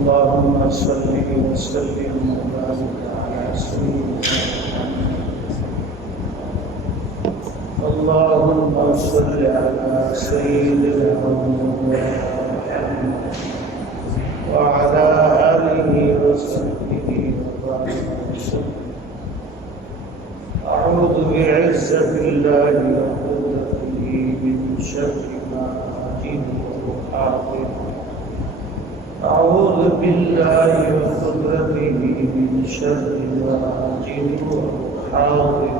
اللهم صل وسلم وبارك على سيدنا محمد. اللهم صل على سيدنا محمد وعلى آله وصحبه وبارك وسلم. أعوذ بعزة الله وقدرته من شر ما أجد وأحاذر. أعوذ بالله وقدرته من شر ما أجد وأحاذر.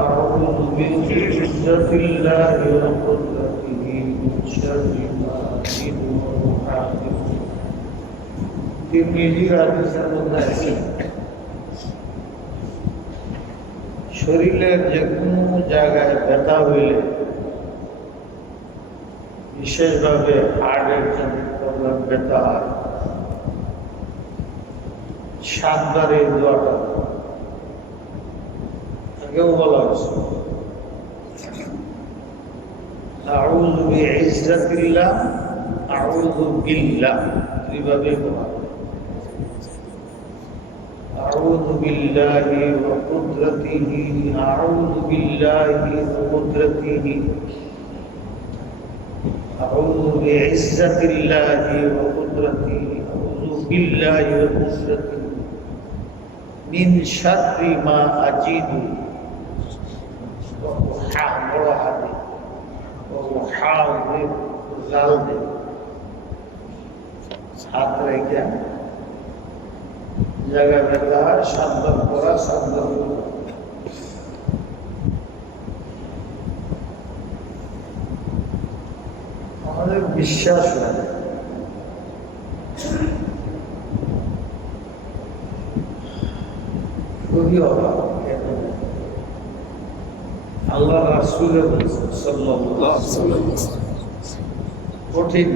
أعوذ بعزة الله وقدرته من شر ما أجد وأحاذر. তিরমিজি হাদিসের মধ্যে আছে শরীরের যে কোনো জায়গায় ব্যথা হইলে, বিশেষভাবে হার্টের জন্য প্রবলেম ব্যথা হয়, 7 বার এই দোয়াটা আগেও বলা হয়েছে। আউযু বিইজ্জাতিল্লাহ, আউযু বিল্লাহ, এইভাবে বলা। أعوذ بالله وقدرته، أعوذ بالله وقدرته، أعوذ بعزة الله وقدرته، أعوذ بالله وقدرته من شر ما أجد وأحاذر ظالم. ছাত্র জ্ঞান জায়গা ব্যথা হয়, সাবধান করা, সাবধান করা। আমাদের বিশ্বাস হয় খুবই অভাব। আল্লাহ রাসূল সাল্লাল্লাহু আলাইহি ওয়াসাল্লাম কঠিন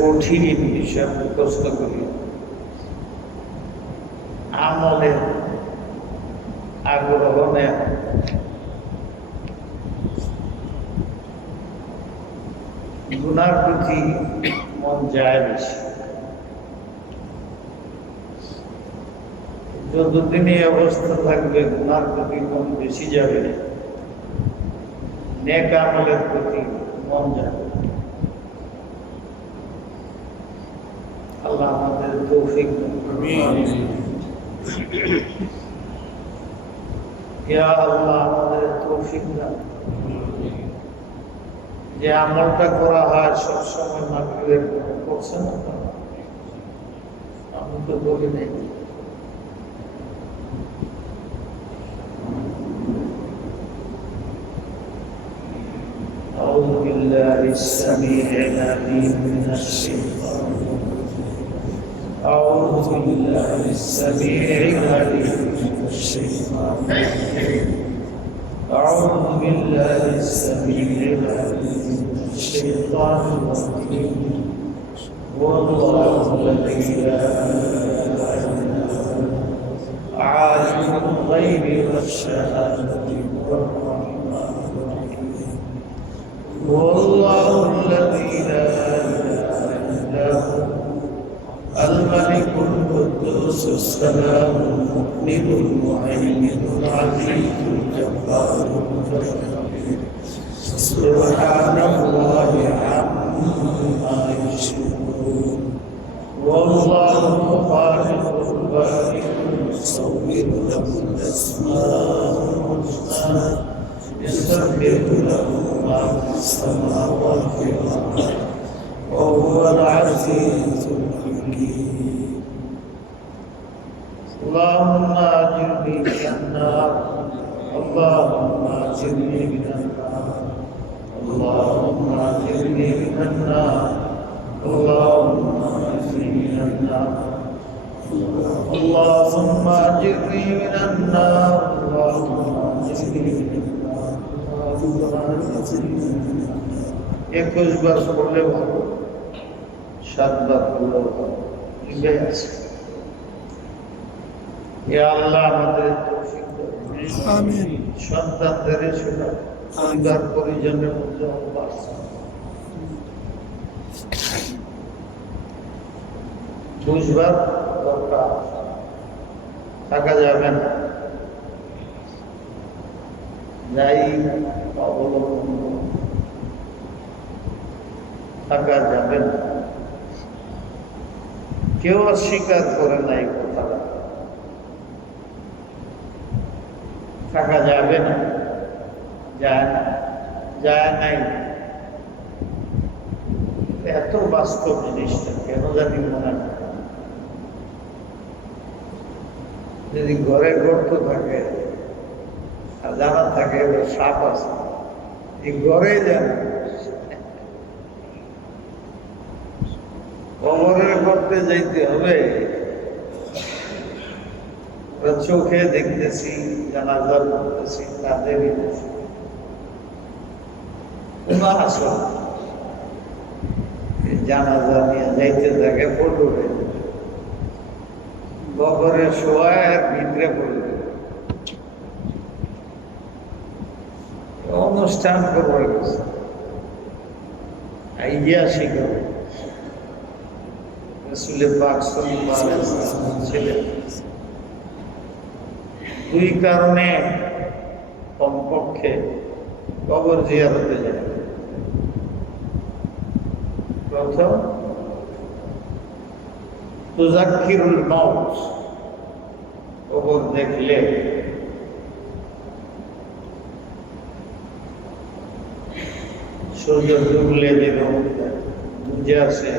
কঠিন বিষয় মুখস্থ করি, আমলের আগ্রহ নেই। গুনার প্রতি মন যায় বেশি। যতদিন এই অবস্থা থাকবে গুনার প্রতি মন বেশি যাবে, নেক আমলের প্রতি মন যাবে। আল্লাহ আমাদের তৌফিক দান। ইয়া আল্লাহ আমাদের তৌফিক দান। যে আমলটা করা হয় সবসময় মাগরিবের পরে করছেন না, আমি তো বলি নাই। أعوذ بالله السميع العليم من الشيطان الرجيم. أعوذ بالله السميع العليم من الشيطان الرجيم. أعوذ بالله السميع العليم من الشيطان الرجيم. والله الذي لا إله إلا هو عالم الغيب والشهادة والرحمن الرحيم. والله الذي لا إله إلا هو الملك القدوس السلام المؤمن المهيمن العزيز الجبار المتكبر. سبحان الله عما يشركون. والله خالق البارئ يصور له الأسماء الحسنى يسبح له ما في السماوات والأرض وهو العزيز الحكيم. اللهم أجرني من النار، اللهم أجرني من النار، اللهم أجرني من النار، اللهم أجرني من النار، اللهم أجرني من النار، اللهم أجرني من النار، اللهم أجرني من النار. 21 বার পড়লে ভালো, 7 বার পড়লে ভালো, লিখে আছে। ইয়া আল্লাহ আমাদের তৌফিক দাও, আমিন। সন্তানদের শোনা, পরিবার পরিজনের মধ্যে অভ্যাস বুঝবার দরকার, থাকা যাবে না, যাই অবলম্বন থাকা যাবে না। কেউ অস্বীকার করে নাই কথাটা, থাকা যাবে না, যায় না, যায় নাই। এত বাস্তব জিনিসটা কেন জানি মনে হয়, যদি ঘরে গর্ত থাকে আর জানা থাকে সাপ আছে, এই ঘরে যান, কবরের করতে যাইতে হবে। চোখে দেখতেছি, জানাজা করতেছি, কাঁদে দিতেছি, জানাজা নিয়ে যাইতে থাকে ফটো কবরে শোয়া আর ভিতরে পড়ে অনুষ্ঠান করে গেছে আইডিয়া শিখাবে রাসূল পাক সাল্লাল্লাহু আলাইহি ওয়াসাল্লাম ছিলেন। দুই কারণে কমপক্ষে কবর জিয়ারতে যায়। প্রথম, তুযাক্কিরুল মাউত, কবর দেখলে সূর্য ডুবলে যেরকম বুঝে আসে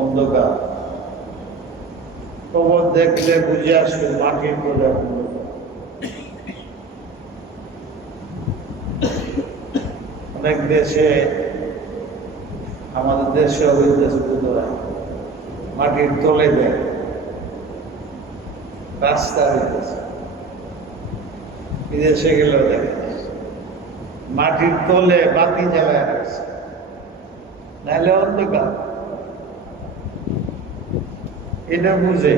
অন্ধকার, কবর দেখলে বুঝে আসে মাটির তোলা। অনেক দেশে, আমাদের দেশে হইতেছে মাটির তলে দেয়, রাস্তা হইতেছে, বিদেশে গেলেও দেখে মাটির তলে বাতি জ্বালায় রাখছে, নাহলে অন্ধকার। এটা বুঝে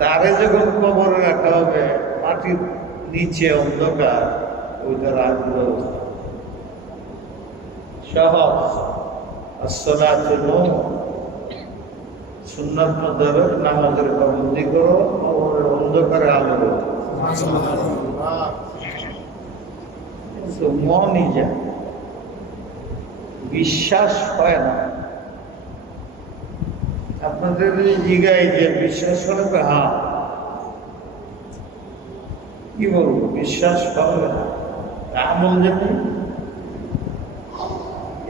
তারে যখন কবরে রাখা হবে মাটির নিচে অন্ধকার, ওইটা রাখলো সহজ। আসসালাতু নূর, সুন্নাত মোতাবেক নামাজের পাবন্দি করো, কবরের অন্ধকারে আলো করো। মনই যায়, বিশ্বাস হয় না। আপনাদের জিগাই যে বিশ্বাস হবে, হ্যাঁ কি বলবো, বিশ্বাস হবে না, আমল যেন।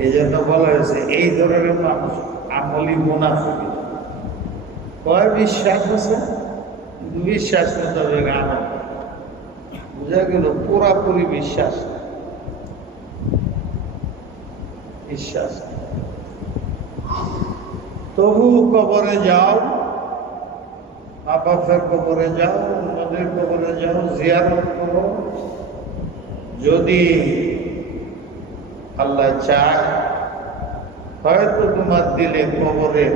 এই জন্য বলা হয়েছে এই ধরনের মানুষ আমলি মুনাফিক। কয় বিশ্বাস আছে, কিন্তু বিশ্বাস মোতাবেক আমল, বুঝা গেল পুরাপুরি বিশ্বাস। বিশ্বাস তবু কবরে যাও, মা বাপের কবরে যাও, অন্যদের কবরে যাও, জিয়ারত করো। যদি আল্লাহ চায় হয়তো তোমার দিলে কবরের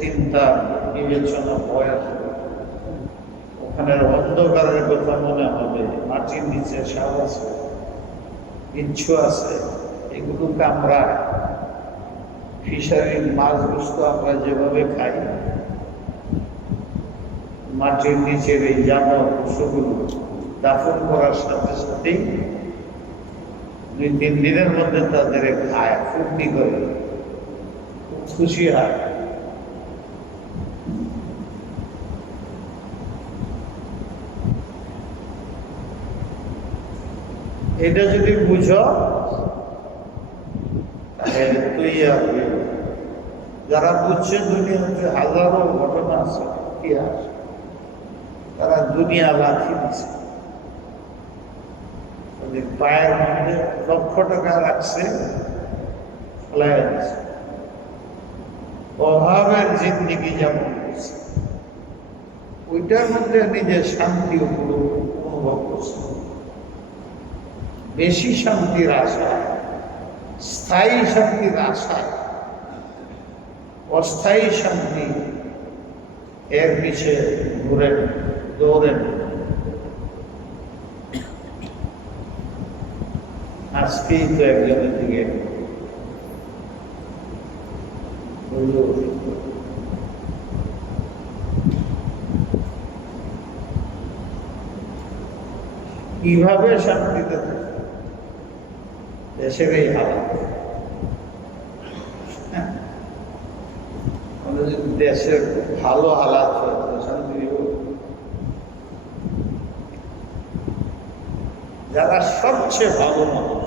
চিন্তা বিবেচনা ভয় আসবে, ওখানের অন্ধকারের কথা মনে হবে, মাটির নিচে সাপ আছে, ইচ্ছু আছে, এগুলো কামড়ায়। ফিশারির মাছ গুস্ত আমরা যেভাবে খাই, মাটির নিচের এই জানোয়ার পশুগুলো দাফন করার সাথে সাথেই 2-3 দিনের মধ্যে তাদের খায়, ফুর্তি করে, খুব খুশি হয়। এটা যদি বুঝো তাহলে তুই আর যারা বুঝছে দুনিয়াতে হাজারো ঘটনা আছে ইতিহাস, তারা দুনিয়া লাথি দিছে, পায়ের মধ্যে লক্ষ টাকা রাখছে, ফেলাই দিছে, অভাবের জিন্দিগি যেমন করছে, ওইটার মধ্যে নিজের শান্তি অনুভব করছে। বেশি শান্তির আশা, স্থায়ী শান্তির আশা, অস্থায়ী শান্তি এর পিছে ঘুরেন, দৌড়েন। আজকেই তো একজনের দিকে কিভাবে শান্তিতে দেশের এই হালাত, যদি দেশের ভালো হালাত হয় শান্তি, যারা সবচেয়ে ভালো মানুষ,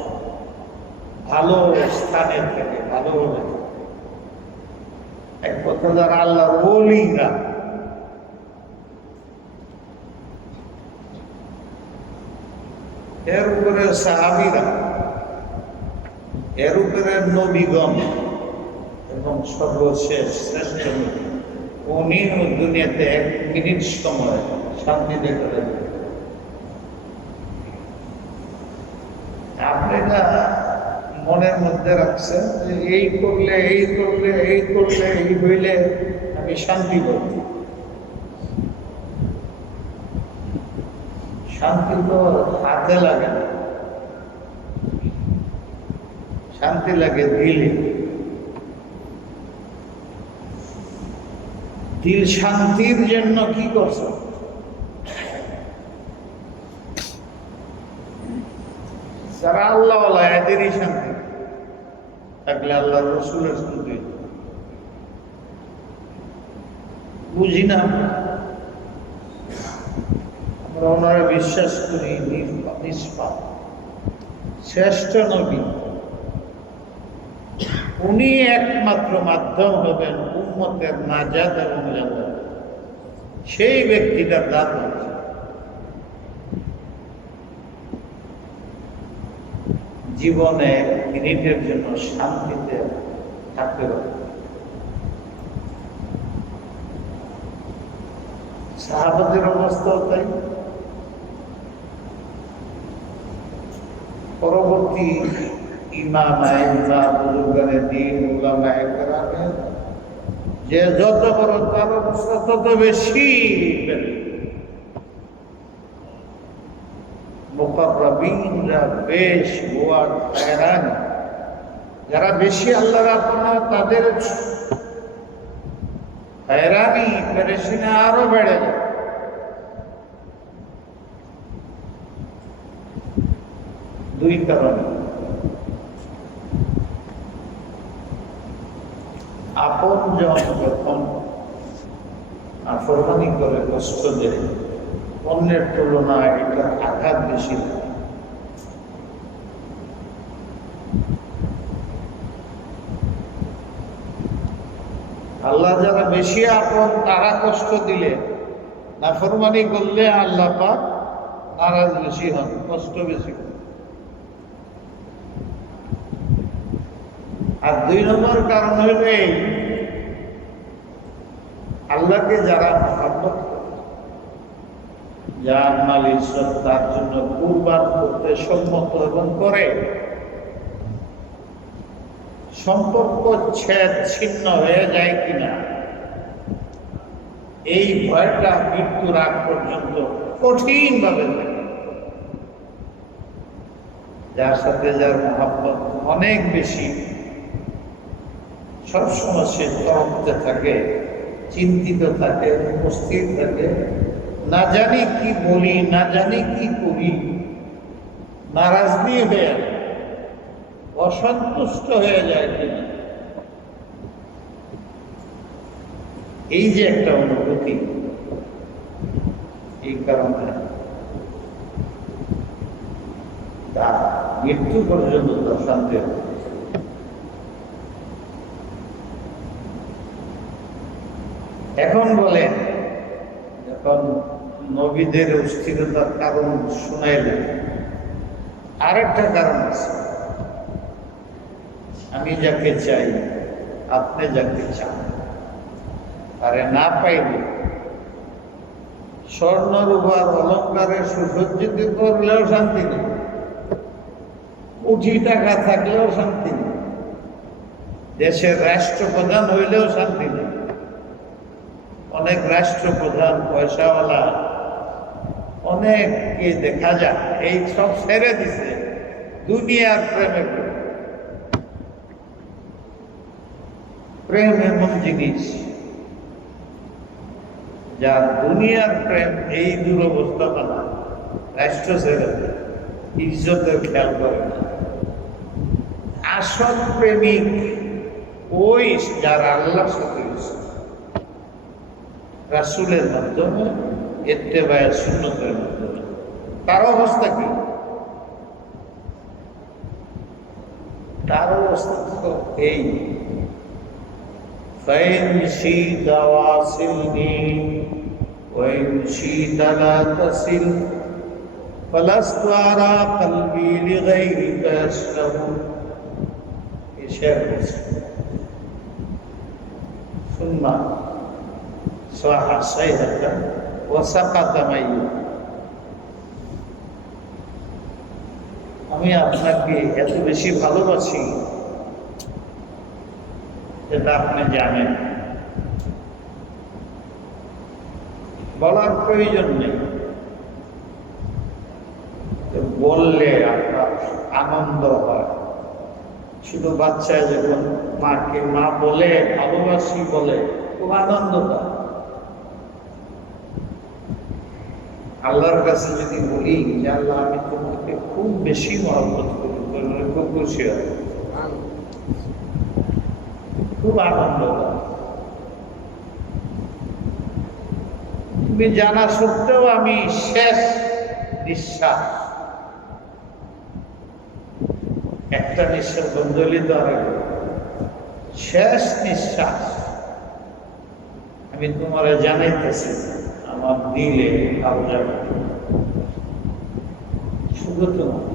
ভালো স্থানে থাকে, ভালোভাবে এক কথা, যারা আল্লাহর ওলিরা, এর উপরে সাহাবীরা, এর উপরে নবীগণ এবং সর্বশেষ শ্রেষ্ঠ নবী, উনি দুনিয়াতে 1 মিনিট সময় শান্তি দেখে দেন। আপনি না মনের মধ্যে রাখছেন যে এই করলে এই করলে এই করলে এই হইলে আমি শান্তি পাব। শান্তি তো হাতে লাগে না, শান্তি লাগে দিলে। দিল শান্তির জন্য কি করছ? যারা আল্লাহ এদেরই শান্তি থাকলে আল্লাহ রসুলের শান্তি বুঝি না আমরা, ওনারা বিশ্বাস করি নিষ্পাপ শ্রেষ্ঠ নবী, উনি একমাত্র মাধ্যম হবেন উম্মতের নাজাত এবং জান্নাত। সেই ব্যক্তিটার দাম হচ্ছে জীবনে মিনিটের জন্য শান্তিতে থাকতে পারে। সাহাবাদের অবস্থাও তাই। পরবর্তী ইমামায়ে বুজুর্গানে দ্বীন, উলামায়ে কেরামের যে যত বড় তার অবস্থা তত বেশি মুকাররাবিনরা বেশ বোয়ার হেরান, যারা বেশি আল্লাহর আপনা, তাদের হেরানি পেরেশানি আরো বেড়ে যায়। দুই কারণে, আপন জন যখন নাফরমানি করে, কষ্ট দেয়, অন্যের তুলনায় এটা আঘাত বেশি লাগে। আল্লাহ যারা বেশি আপন, তারা কষ্ট দিলে, নাফরমানি করলে আল্লাহ পাক নারাজ বেশি হন, কষ্ট বেশি হন। আর 2 নম্বর কারণ হইল এই, আল্লাহকে যারা মহব্বত করে, যার মাল ইজ্জত তার জন্য কুরবান করতে সম্মত এবং করে, সম্পর্ক ছিন্ন হয়ে যায় কিনা এই ভয়টা মৃত্যুর আগ পর্যন্ত কঠিন ভাবে থাকে। যার সাথে যার মহব্বত অনেক বেশি, সবসময় সে তরফতে থাকে, চিন্তিত থাকে, উপস্থিত থাকে, না জানি কি বলি, না জানি কি করি, নারাজনি হয়ে যায়, অসন্তুষ্ট হয়ে যায় কিনা, এই যে একটা অনুভূতি, এই কারণে তা মৃত্যু পর্যন্ত তার শান্তি হবে। এখন বলেন, যখন নবীদের অস্থিরতার কারণ শুনাইলেন, আরেকটা কারণ আছে। আমি যাকে চাই, আপনি যাকে চান, আরে না পাইলে স্বর্ণ রূপার অলঙ্কারে সুসজ্জিত করলেও শান্তি নেই, কোটি টাকা থাকলেও শান্তি নেই, দেশের রাষ্ট্রপ্রধান হইলেও শান্তি নেই। অনেক রাষ্ট্রপ্রধান পয়সাওয়ালা অনেককে দেখা যায় এই সব ছেড়ে দিছে দুনিয়ার প্রেমে। প্রেম এমন জিনিস, যার দুনিয়ার প্রেম এই দুরবস্থা বানায়, রাষ্ট্র ছেড়ে দেয়, ইজ্জতের খেয়াল করে না। আসল প্রেমিক ওই যার আল্লাহর সাথে রাসূলের মাধ্যমে, ইত্তেবায়ে সুন্নতের মাধ্যমে। তার অবস্থা কি? তার অবস্থা তো এই, فإن شئت واصلني وإن شئت لا تصل فلست أرى قلبي لغيرك يسلم। ثم صاح صيحة وسقط ميتا। আমি আপনাকে এত বেশি ভালোবাসি এটা আপনি জানেন, বলার প্রয়োজন নেই। বললে আপনার আনন্দ হয়। শুধু বাচ্চায় যখন মাকে মা বলে, ভালোবাসি বলে, খুব আনন্দ পায়। আল্লাহর কাছে যদি বলি যে আল্লাহ আমি তোমাকে খুব বেশি মহব্বত করি, তাহলে খুব খুশি হয়, খুব আনন্দ পায়। তুমি জানা সত্ত্বেও আমি শেষ নিঃশ্বাস, একটা নিঃশ্বাস বন্ধ হলে তো আর শেষ নিঃশ্বাস আমি তোমারে জানাইতেছি আমার দিলে কারো যাবে, শুধু তোমার।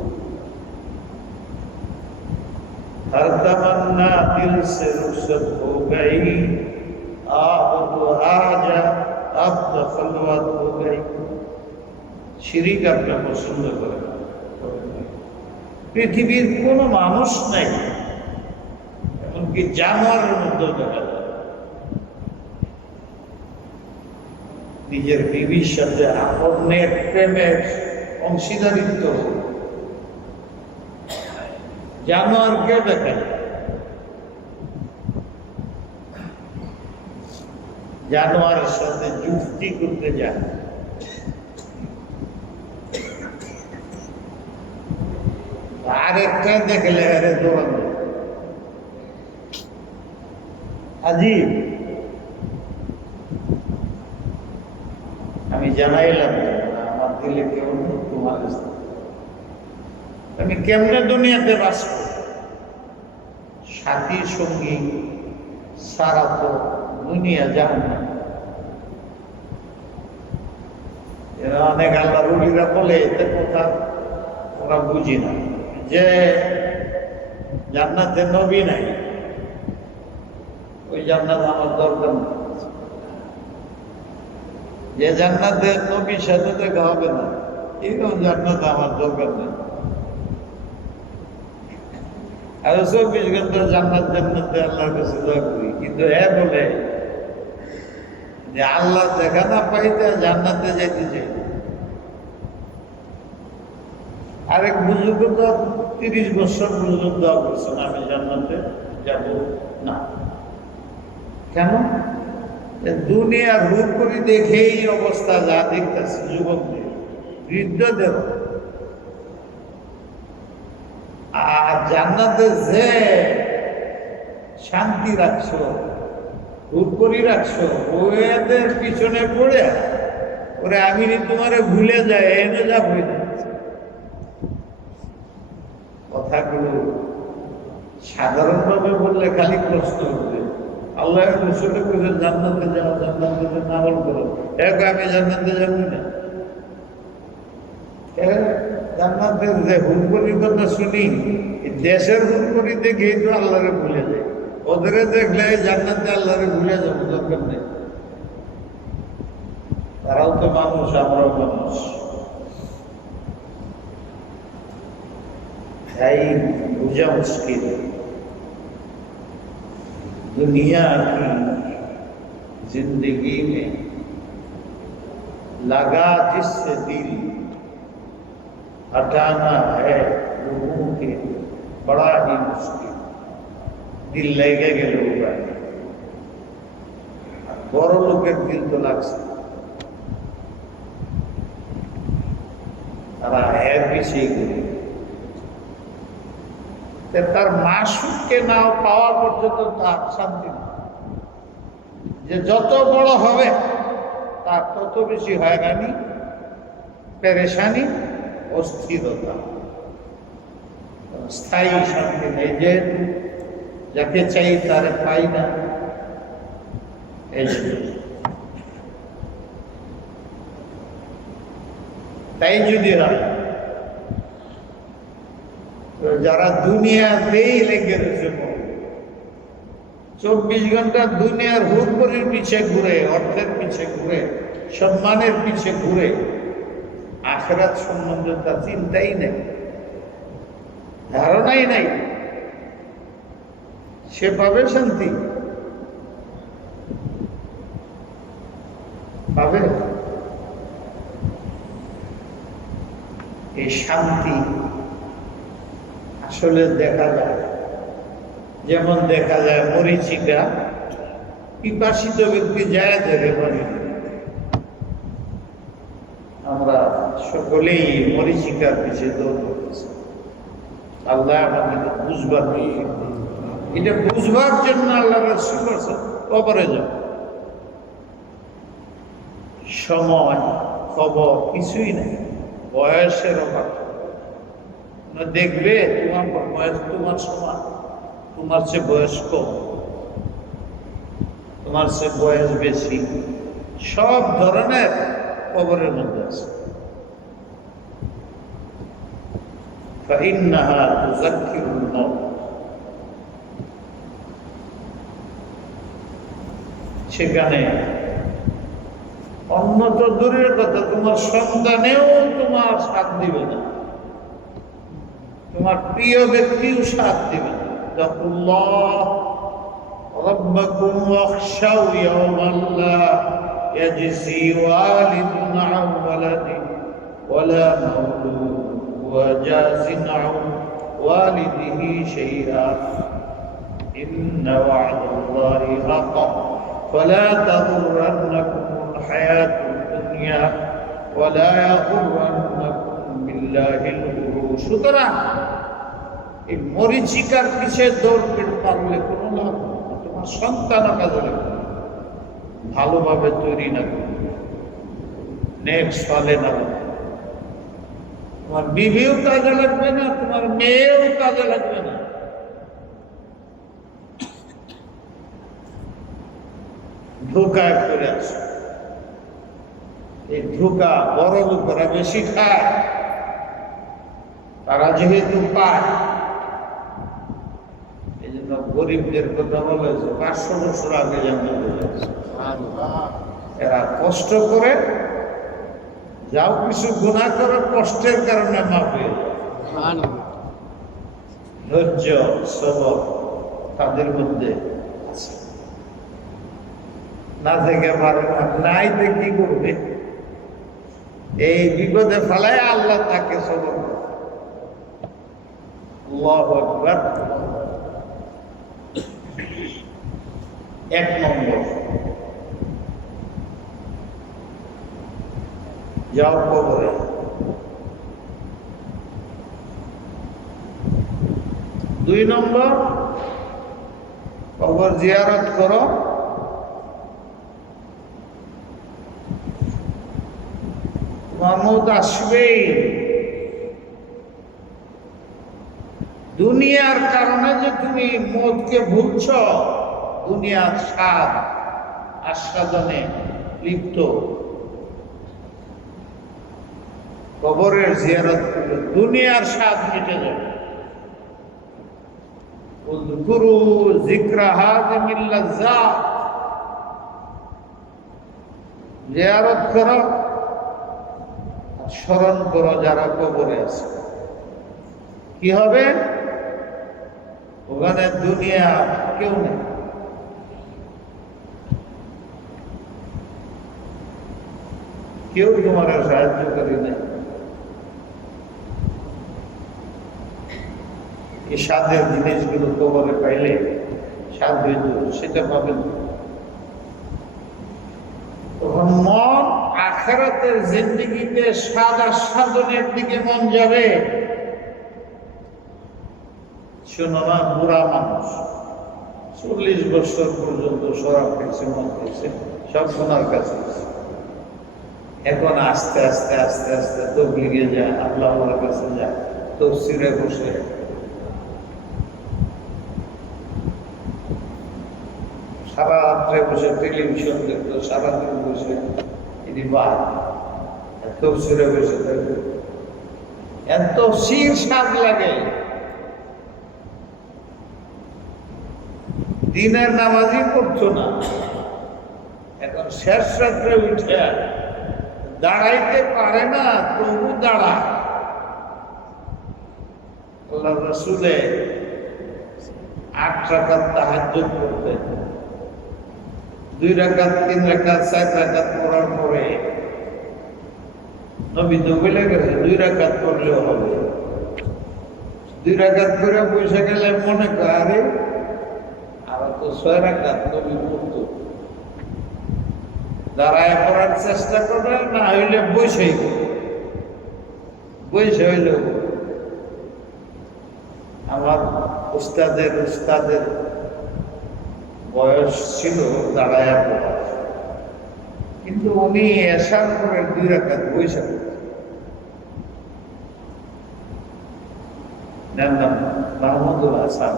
हर तमन्ना दिल से रुखसत हो गई, आब आजा अब तो खलवत हो गई। শিরিক আপনি পছন্দ করেন, পৃথিবীর কোন মানুষ নাই, এমনকি জানোয়ারের মধ্যে দেখা যায় নিজের বিবির সাথে আপনের প্রেমের অংশীদারিত্ব। জানোয়ারকে দেখেন, জানোয়ারের সাথে যুক্তি করতে যায়, আরেকটা দেখলে আরে দৌড়ান। আজীব। আমি জানাইলাম আমার দিলে কেউ তোমার, আমি কেমনে দুনিয়াতে বাস করি? সাথী সঙ্গী সারা তো দুনিয়া জাহান্নাম। এরা অনেক আল্লাহ রুলিরা বলে, এতে কথা ওরা বুঝি না যে জান্নাতে নবী নাই, ওই জান্নাত আমার দরকার না। যে জান্নাতে নবীর সাথে দেখা হবে না, এরকম জান্নাত আমার দরকার নেই। আর 24 ঘন্টা জান্নাত জান্নাতে আল্লাহর কাছে দোয়া করি, কিন্তু বলে যে আল্লাহ দেখা না পাইতে জান্নাতে যেতে চাই। আরেক বুজুর্গ তো 30 বছর পর্যন্ত দোয়া করছেন আমি জান্নাতে যাব না। কেন? দুনিয়া রূপ করে দেখেই অবস্থা যা দেখতেছে যুবকদের, বৃদ্ধদের। আর জান্নাতে যে শান্তি রাখছো, রূপ করে রাখছো, ওদের পিছনে পড়ে ওরে আমি তোমারে ভুলে যায়, এনে যা হয়ে কথাগুলো সাধারণভাবে বললে খালি প্রশ্ন উঠবে। আল্লাহ রসুলে বলে জান্নাতে যাও, জান্নাতে আমল করো। আমি জান্নাতে যাবই না। জান্নাতের যে হুড়কড়ির কথা শুনি, দেশের হুড়কড়ি দেখেই তো আল্লাহরে ভুলে যায়। ওদের দেখলে জান্নাতে আল্লাহরে ভুলে যাবো, দরকার নেই। তারাও তো মানুষ, আমরাও মানুষ। তাই বুঝা মুশকিল। दुनिया की जिंदगी में लगा जिससे दिल हटाना है लोगों के बड़ा ही मुश्किल। दिल लेगे गए लोग बड़ लोकेर दिल तो लागছে তারা এর পিছিয়ে ঘুরে। তার মাসুককে না পাওয়া পর্যন্ত তার শান্তি না। যে যত বড় হবে তার তত বেশি হয়রানি, পেরেশানি, অস্থিরতা, স্থায়ী শান্তি নেই। যেহেতু যাকে চাই তারে পাই না, তাই যদি হয় যারা দুনিয়াতেই লেগে রয়েছে 24 ঘন্টা দুনিয়ার হুড়কড়ির পিছে ঘুরে, অর্থের পিছে ঘুরে, সম্মানের পিছে ঘুরে, আখিরাত সম্বন্ধে তার চিন্তাই নেই, ধারণাই নাই, সে পাবে শান্তি? পাবে? এই শান্তি আসলে দেখা যায়, যেমন দেখা যায় মরীচিকা পিপাসিত ব্যক্তি যায় ধরে পানি। আমরা সকলেই মরীচিকার পিছিয়ে দৌড় করতেছি। আল্লাহ আমাদের বুঝবার, এটা বুঝবার জন্য আল্লাহ রাসূল বলেছেন কবরে যাও। সময় খবর কিছুই নেই, বয়সের অভাব। দেখবে তোমার বয়স তোমার সমান, তোমার চেয়ে বয়স কম, তোমার চেয়ে বয়স বেশি, সব ধরনের কবরের মধ্যে আছে। فإنها تذكر الموت। সেখানে অন্য তো দূরের কথা, তোমার সন্তানেও তোমার সাথ দিবে না, তোমার প্রিয় ব্যক্তিও সাথ দিবে না। তাকুল্লাহ রাব্বাকুম ওয়াখশাউ ইয়াওমান লা ইয়াজজি ওয়ালিদুন আন ওয়ালাদিহি ওয়ালা মাওলুদুন হুয়া জাযিন আন ওয়ালিদিহি শাইআ ইন্না ওয়া'দাল্লাহি হাক্কান ফালা তাগুররান্নাকুমুল হায়াতুদ দুনিয়া ওয়ালা ইয়াগুররান্নাকুম বিল্লাহিল গুরুর। সুতরাং এই মরীচিকার পিছে দৌড়তে পারলে কোনো লাভ নেই। তোমার সন্তানও কাজে লাগবে না, ভালোভাবে তৈরি না করবে, নেক্সট ফলে না, তোমার বিবিও কাজে লাগবে না, তোমার মেয়েও কাজে লাগবে না। ধোকায় করে আসো। এই ধোকা বড় লোকেরা বেশি খায়, তারা যেহেতু পায়, এই জন্য গরিবদের কথা বলেছে 500 বছর আগে জান্নাতে যাচ্ছে। এরা কষ্ট করে, যাও কিছু গুনাহ করে, কষ্টের কারণে মাফ হয়ে যায়। ধৈর্য সবর তাদের মধ্যে আছে, না থেকে পারে না, নাই তো কি করবে? এই বিপদে ফেলায় আল্লাহ তাকে সবর করে। আল্লাহু আকবার। 1 নম্বর, যাও কবরে। 2 নম্বর, কবর জিয়ারত করো। তোমার মউত আসবেই, দুনিয়ার কারণে যে তুমি মৌতকে ভুলছ, দুনিয়ার স্বাদ আস্বাদনে লিপ্ত, কবরের জিয়ারত করলে দুনিয়ার স্বাদ মিটে যাবে। উযকুরু যিকরা হাযিমিল লাযযাত, জিয়ারত করো, স্মরণ করো যারা কবরে আছে। কি হবে? ওখানে দুনিয়া কেউ নেই, কেউ তোমার সাহায্যকারী নেই। এই স্বাদের জিনিসগুলো কবরে পাইলে স্বাদ হইত, সেটা পাবেন। তখন মন আখিরাতের জিন্দেগিতে স্বাদ আস্বাদনের দিকে মন যাবে। শোনো না, বুড়া মানুষ 40 বছর পর্যন্ত শরাব খেয়েছে, মদ খেয়েছে, সব সোনার কাছে। এখন আস্তে আস্তে আস্তে আস্তে তবলিগে যায়, আল্লাহর কাছে যায়, তাফসীরে বসে, সারা রাত্রে বসে টেলিভিশন দেখতো, সারাদিন বসে তাফসীরে বসে থাকতো। এত শির স্বাদ লাগে। দিনের নামাজই পড়তো না, এখন শেষ রাত্রে উঠে দাঁড়াইতে পারে না, তবু দাঁড়ায়। আল্লাহ রাসূলে 8 রাকাত তাহাজ্জুদ করতেন। 2 রাকাত, 3 রাকাত, 4 রাকাত পড়ার পরে নবী তো বলে গেছে 2 রাকাত পড়লেও হবে। 2 রাকাত করে বসে গেলে মনে করে আরে আর তো 6 রাকাত নবী পড়তো। দাঁড়ায় পড়ার চেষ্টা করবে, না হইলে বসেই বসে হইলেও। আমার উস্তাদের বয়স ছিল দাঁড়ায় পড়ার, কিন্তু উনি এসার পরে 2 রাকাত বসে নাম মাহমুদুল হাসান,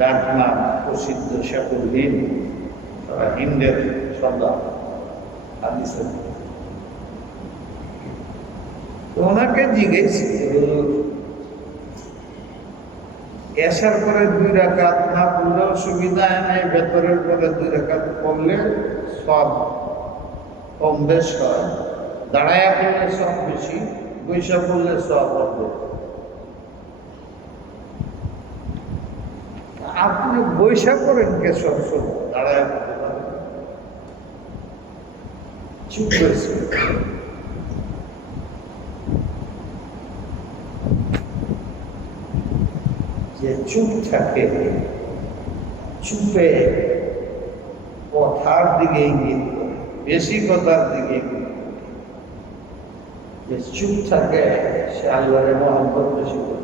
ডাক নাম প্রসিদ্ধ শেখুল হিন্দ, তারা হিন্দের সর্দার হাদিসের। তো ওনাকে জিজ্ঞেস, এসার পরে 2 রাকাত না পড়লে অসুবিধা নেই, ভেতরের পরে 2 রাকাত পড়লে সব কম বেশ হয়, দাঁড়ায়া পড়লে সব বেশি, বৈশা পড়লে সব অল্প। আপনি বৈশা করেন কে? সব দাঁড়ায় চুপ করেছে। যে চুপ থাকে, চুপে কথার দিকে ইঙ্গিত করে, বেশি কথার দিকে ইঙ্গিত করে। যে চুপ থাকে সে আল্লাহর মহব্বত বেশি করে।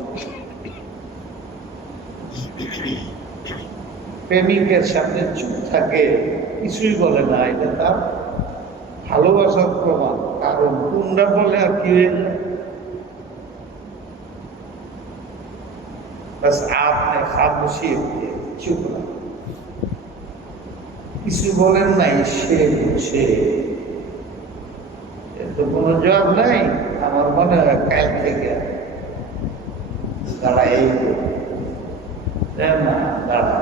প্রেমিকের সামনে চুপ থাকে, কিছুই বলে না, এটা তার ভালোবাসার প্রমাণ। কারণ কোনটা বলে আর কি হয়ে যায়, बस आपने खामोशी चुप रहा, কিছু বলেন নাই, সে বুঝে। তো কোনো জবাব নাই। আমার মনে হয় কাল থেকে দাঁড়া, এই না দাঁড়া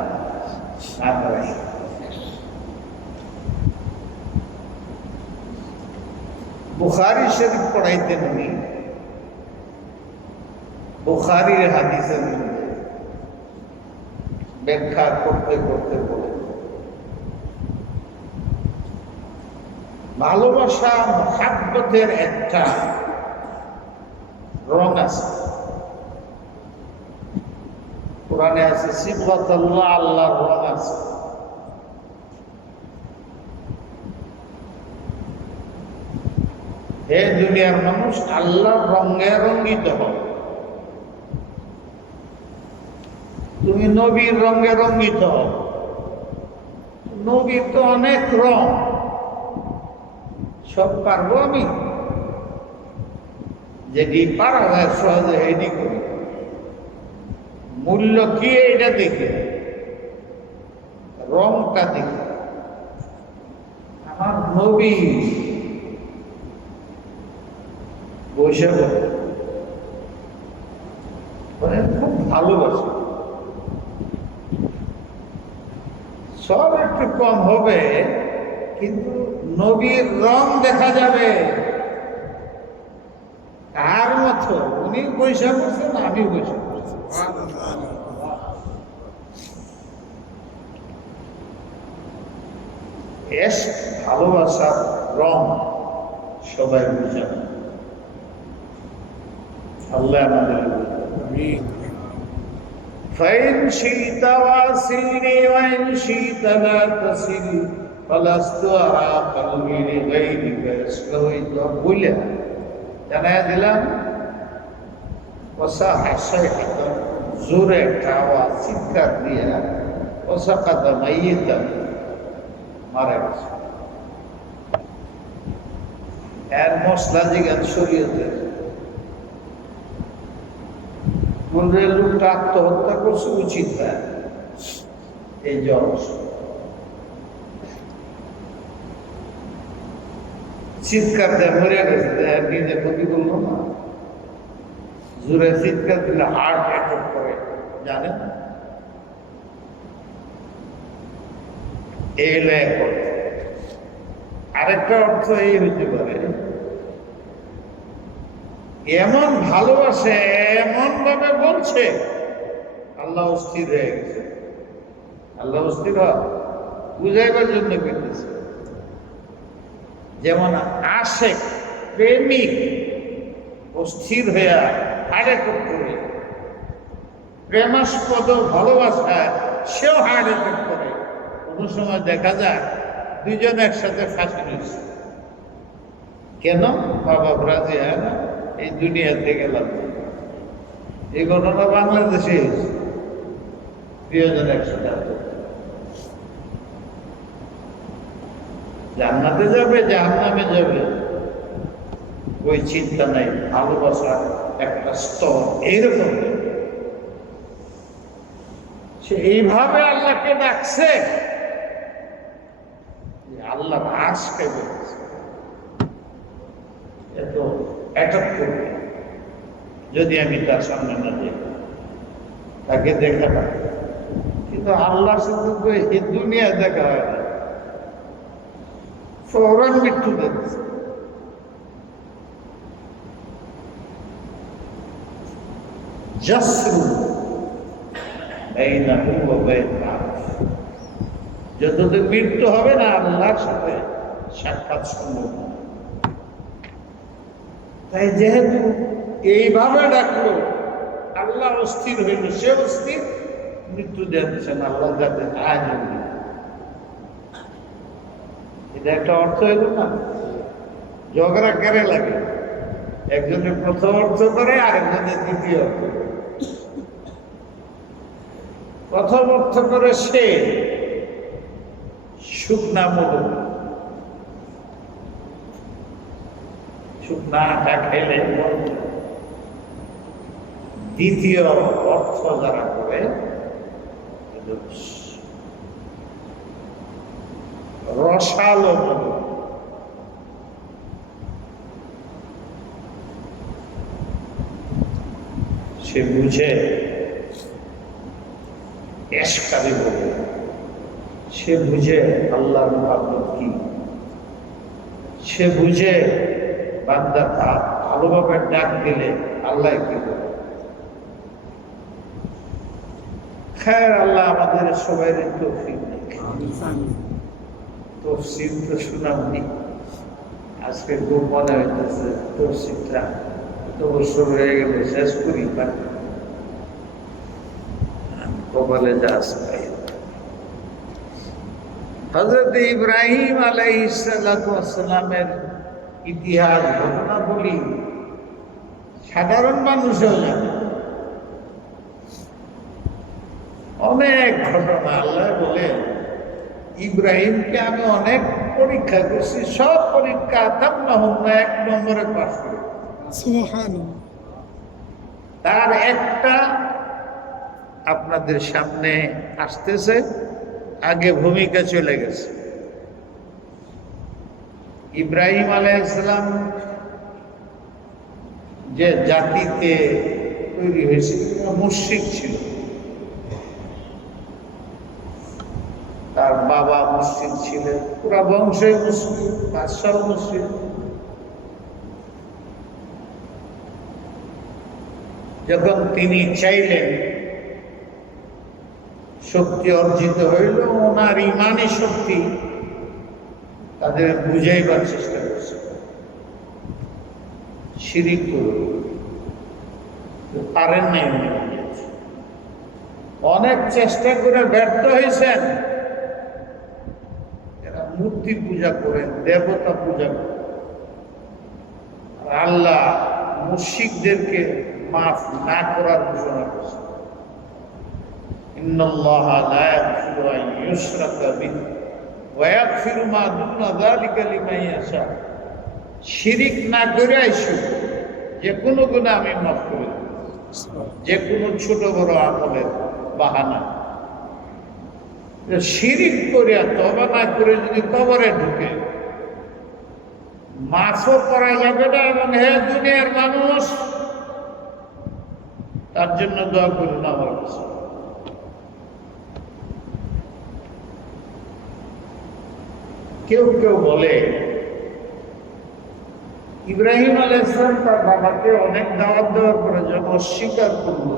না দাঁড়াই। বুখারী শরীফ পড়াইতেন উনি। বুখারীর হাদিসের ব্যাখ্যা করতে করতে বলে, ভালোবাসা মুহাব্বতের একটা রং আছে। কোরআনে আছে সিফাতুল্লাহ, আল্লাহর রং আছে। হে দুনিয়ার মানুষ, আল্লাহর রঙে রঙ্গিত হও। তুমি নবীর রঙে রঙ্গিত হও। নবীর তো অনেক রং, সব পারবো আমি? যেটি পারা যায় সহজে এটি করি। মূল্য কি এটা দেখে, রংটা দেখে। আমার নবী বসে খুব ভালোবাসে, সব একটু কম হবে কিন্তু নবীর রং দেখা যাবে কার মতো। উনি পয়সা করছেন, আমি পয়সা করছি। ভালোবাসার রং সবাই বুঝে। আল্লাহ আমাদের فإن شئت واصلني وإن شئت لا تصل فلست أرى قلبي لغيرك يسلويت بولا জানায় দিলাম। জোরে একটা আওয়াজ, চিৎকার দিয়া ওসাকাতা মাইয়িতান, মারা গেছে। এর মশলা জিগান শরীয়তের বলবে লোকটা আত্মহত্যা করছে, উচিত হয় এই যে অবস্থা। চিৎকার দেয় মরে গেছে, নিজে ক্ষতি করলো না। জোরে চিৎকার দিলে হার্ট অ্যাটাক করে, জানেন? এই এক অর্থ। আরেকটা অর্থ এই হইতে পারে, এমন ভালোবাসে, এমন ভাবে বলছে আল্লাহ অস্থির হয়ে গেছে। আল্লাহ অস্থির বুঝাইবার জন্য করতেছে। যেমন আশেক, প্রেমিক অস্থির হইয়া হাড়ে করে, প্রেমাস্পদ ভালোবাসায় সেও হাড়ে করে। কোনো সময় দেখা যায় দুইজন একসাথে ফাঁসি হয়েছে। কেন? বাবা রাজি হয় না, এই দুনিয়াতে গেলাম। এই ঘটনা বাংলাদেশে হয়েছে, দুইজন একসাথে। জান্নাতে যাবে, জাহান্নামে যাবে, ওই চিন্তা নাই। ভালোবাসা একটা স্তর, এইরকম। সে এইভাবে আল্লাহকে ডাকছে, আল্লাহ আজকে বলছে এত অ্যাটাক করবে। যদি আমি তার সামনে না দেখি, তাকে দেখা পাই, কিন্তু আল্লাহর সাথে এই দুনিয়া দেখা হয় না। ফৌরান মৃত্যু দিচ্ছে। যতদিন মৃত্যু হবে না, আল্লাহর সাথে সাক্ষাৎ সম্ভব না। তাই যেহেতু এইভাবে ডাকলো, আল্লাহ অস্থির হইল, সে অস্থির, মৃত্যু দিচ্ছেন আল্লাহ যাতে আজ। এটা একটা অর্থ হইল না? ঝগড়া কেড়ে লাগে, একজনের প্রথম অর্থ করে, আরেকজনের দ্বিতীয় অর্থ করে। প্রথম অর্থ করে সে শুকনা মধু, শুকনা আটা খেলে। দ্বিতীয় অর্থ যারা করে রসালো মধু। সে বুঝে এসকারি বলে, সে বুঝে আল্লাহর মহব্বত কি, সে বুঝে বান্দা ভালোভাবে ডাক দিলে আল্লাহ কি করে। খায়ের আল্লাহ আমাদের সবাই তৌফিক দিক। তফসির তো শুনামনি, আজকে খুব মনে হইতেছে তফসিরটা এত বছর হয়ে গেলে শেষ করি কপালে যাস পাই। হযরত ইব্রাহিম আলাইহিস সালামের ইতিহাস ঘটনা বলি, সাধারণ মানুষও জানে। অনেক ঘটনা। আল্লাহ বলে, ইব্রাহিমকে আমি অনেক পরীক্ষা করছি, সব পরীক্ষা এক নম্বরে পাস করে। তার একটা আপনাদের সামনে আসতেছে, আগে ভূমিকা চলে গেছে। ইব্রাহিম আলাইহিস সালাম যে জাতিতে তৈরি হয়েছে মুশরিক ছিল, তার বাবা মুশরিক ছিলেন, পুরা বংশে মুশরিক, বাদশাহ মুশরিক। যখন তিনি চাইলেন, শক্তি অর্জিত হইল, ওনার ইমানি শক্তি তাদের বুঝাইবার চেষ্টা করছে, শিরিক করল, পারেন নাই। অনেক চেষ্টা করে ব্যর্থ হয়েছেন। এরা মূর্তি পূজা করেন, দেবতা পূজা করেন। আল্লাহ মুশরিকদেরকে মাফ না করার ঘোষণা করছে। ইন্নাল্লাহা লা ইয়াগফিরু আন ইউশরাকা বিহি ওয়া ইয়াগফিরু মা দুনা যালিকা লিমান ইয়াশা। শিরিক না করে আইসো, যে কোনো গুনাহ আমি মাফ করে দেব, যে কোনো ছোট বড় আমলের বাহানা। শিরিক করিয়া তওবা না করে যদি কবরে ঢুকে, মাফও করা যাবে না। এবং হে দুনিয়ার মানুষ, তার জন্য দোয়া করুন আমার কাছে। কেউ কেউ বলে ইব্রাহিম আলাইহিস সালাম তার বাবাকে অনেক দাওয়াত দেওয়ার পরে যখন অস্বীকার করল,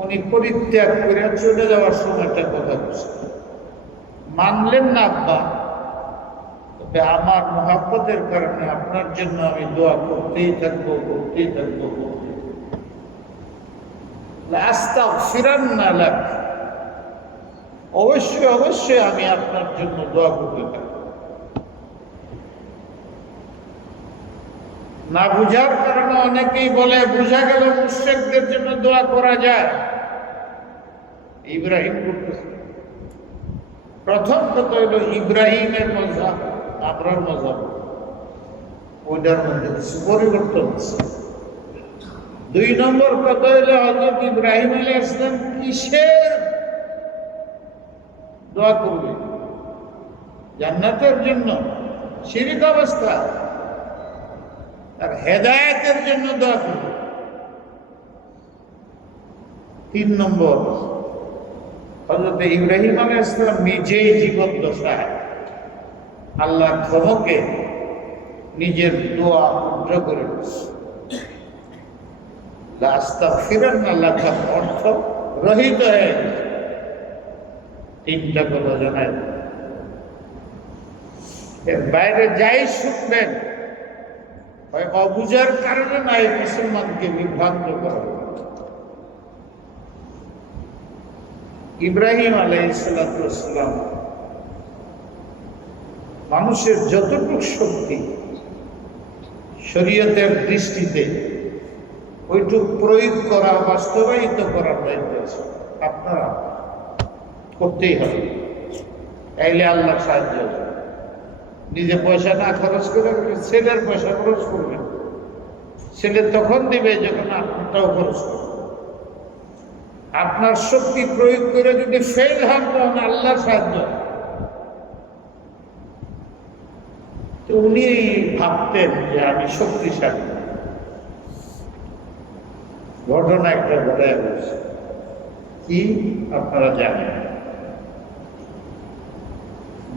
উনি পরিত্যাগ করে চলে যাওয়ার সময় একটা কথা বলছেন, মানলেন না আব্বা, তবে আমার মহব্বতের কারণে আপনার জন্য আমি দোয়া করতেই থাকবো, করতেই থাকবো, করতেই থাকবো। আস্তাগফিরান্না লাক, অবশ্যই অবশ্যই আমি আপনার জন্য দোয়া করতে থাকবো। না বুঝার কারণে অনেকেই বলে বুঝা গেল মুশরিকদের জন্য দোয়া করা যায়। ইব্রাহিম করতেছে। প্রথম কথা হইল ইব্রাহিমের মযহাব, আবরার মযহাব, ওইটার মধ্যে কিছু পরিবর্তন আছে। 2 নম্বর কথা হইল হযরত ইব্রাহিম আলাইহিস সালাম কিসের দোয়া করবে? জান্নাতের জন্য, শিরিক অবস্থা, আর হেদায়েতের জন্য দোয়া করবে। 3 নম্বর, হযরত ইব্রাহিম আলাইহিস সালাম নিজেই জীবদ্দশায় আল্লাহর ধমকে নিজের দোয়া উদ্ধ করে আস্তাগফিরান্না লাকা অর্থ রহিত হয়ে গেছে। 3টা কথা জানাই। এর বাইরে যাই শুনবেন, হয় অবুঝার কারণে নাই মুসলমানকে বিভ্রান্ত করা। ইব্রাহিম আলাইহিস সালাম মানুষের যতটুকু শক্তি শরীয়তের দৃষ্টিতে ওইটুকু প্রয়োগ করা, বাস্তবায়িত করার দায়িত্ব আছে। আপনারা করতেই হবে, তাইলে আল্লাহ সাহায্য হবে। নিজে পয়সা না খরচ করে ছেলের পয়সা খরচ করবেন। ছেলে তখন দিবে যখন আপনারটাও খরচ করবেন। আপনার শক্তি প্রয়োগ করে যদি ফেল হন, তখন আল্লাহ সাহায্য। তো উনি ভাবতেন যে আমি শক্তিশালী। ঘটনা একটা ঘটে গেছে, কি আপনারা জানেন?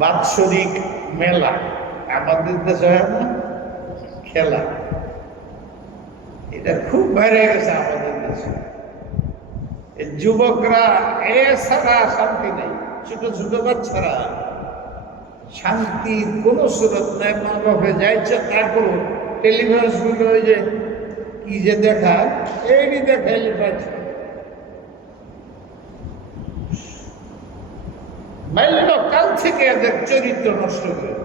বাৎসরিক মেলা আমাদের দেশে হয় না, খেলা, এটা খুব বেড়ে গেছে আমাদের দেশে। যুবকরা এ ছাড়া শান্তি নেই, ছোট ছোট বাচ্চারা শান্তির কোনো সুরত নাই। মা বাপে যাইছে, তারপর টেলিভিশন ওই যে কি যে দেখায়, এই দেখাইলে পাচ্ছে মাইল কাল থেকে এদের চরিত্র নষ্ট করে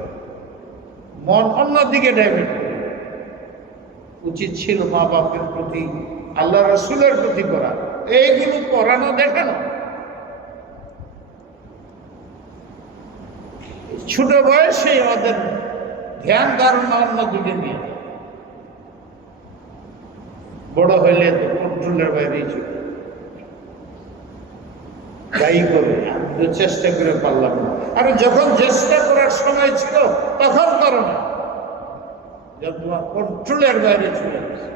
মন অন্যদিকে ডাইভার্ট করে। উচিত ছিল মা বাপের প্রতি, আল্লাহ রাসূলের প্রতি করা, এইগুলো পড়ানো, দেখানো। ছোট বয়সে ওদের ধ্যান ধারণা অন্যদিকে নিয়ে, বড় হইলে তো কন্ট্রোলের বাইরেই চলে। দায়ী করে, আমি তো চেষ্টা করে পারলাম না। আর যখন চেষ্টা করার সময় ছিল তখন করো না, যখন তোমার কন্ট্রোলের বাইরে চলে গেছে।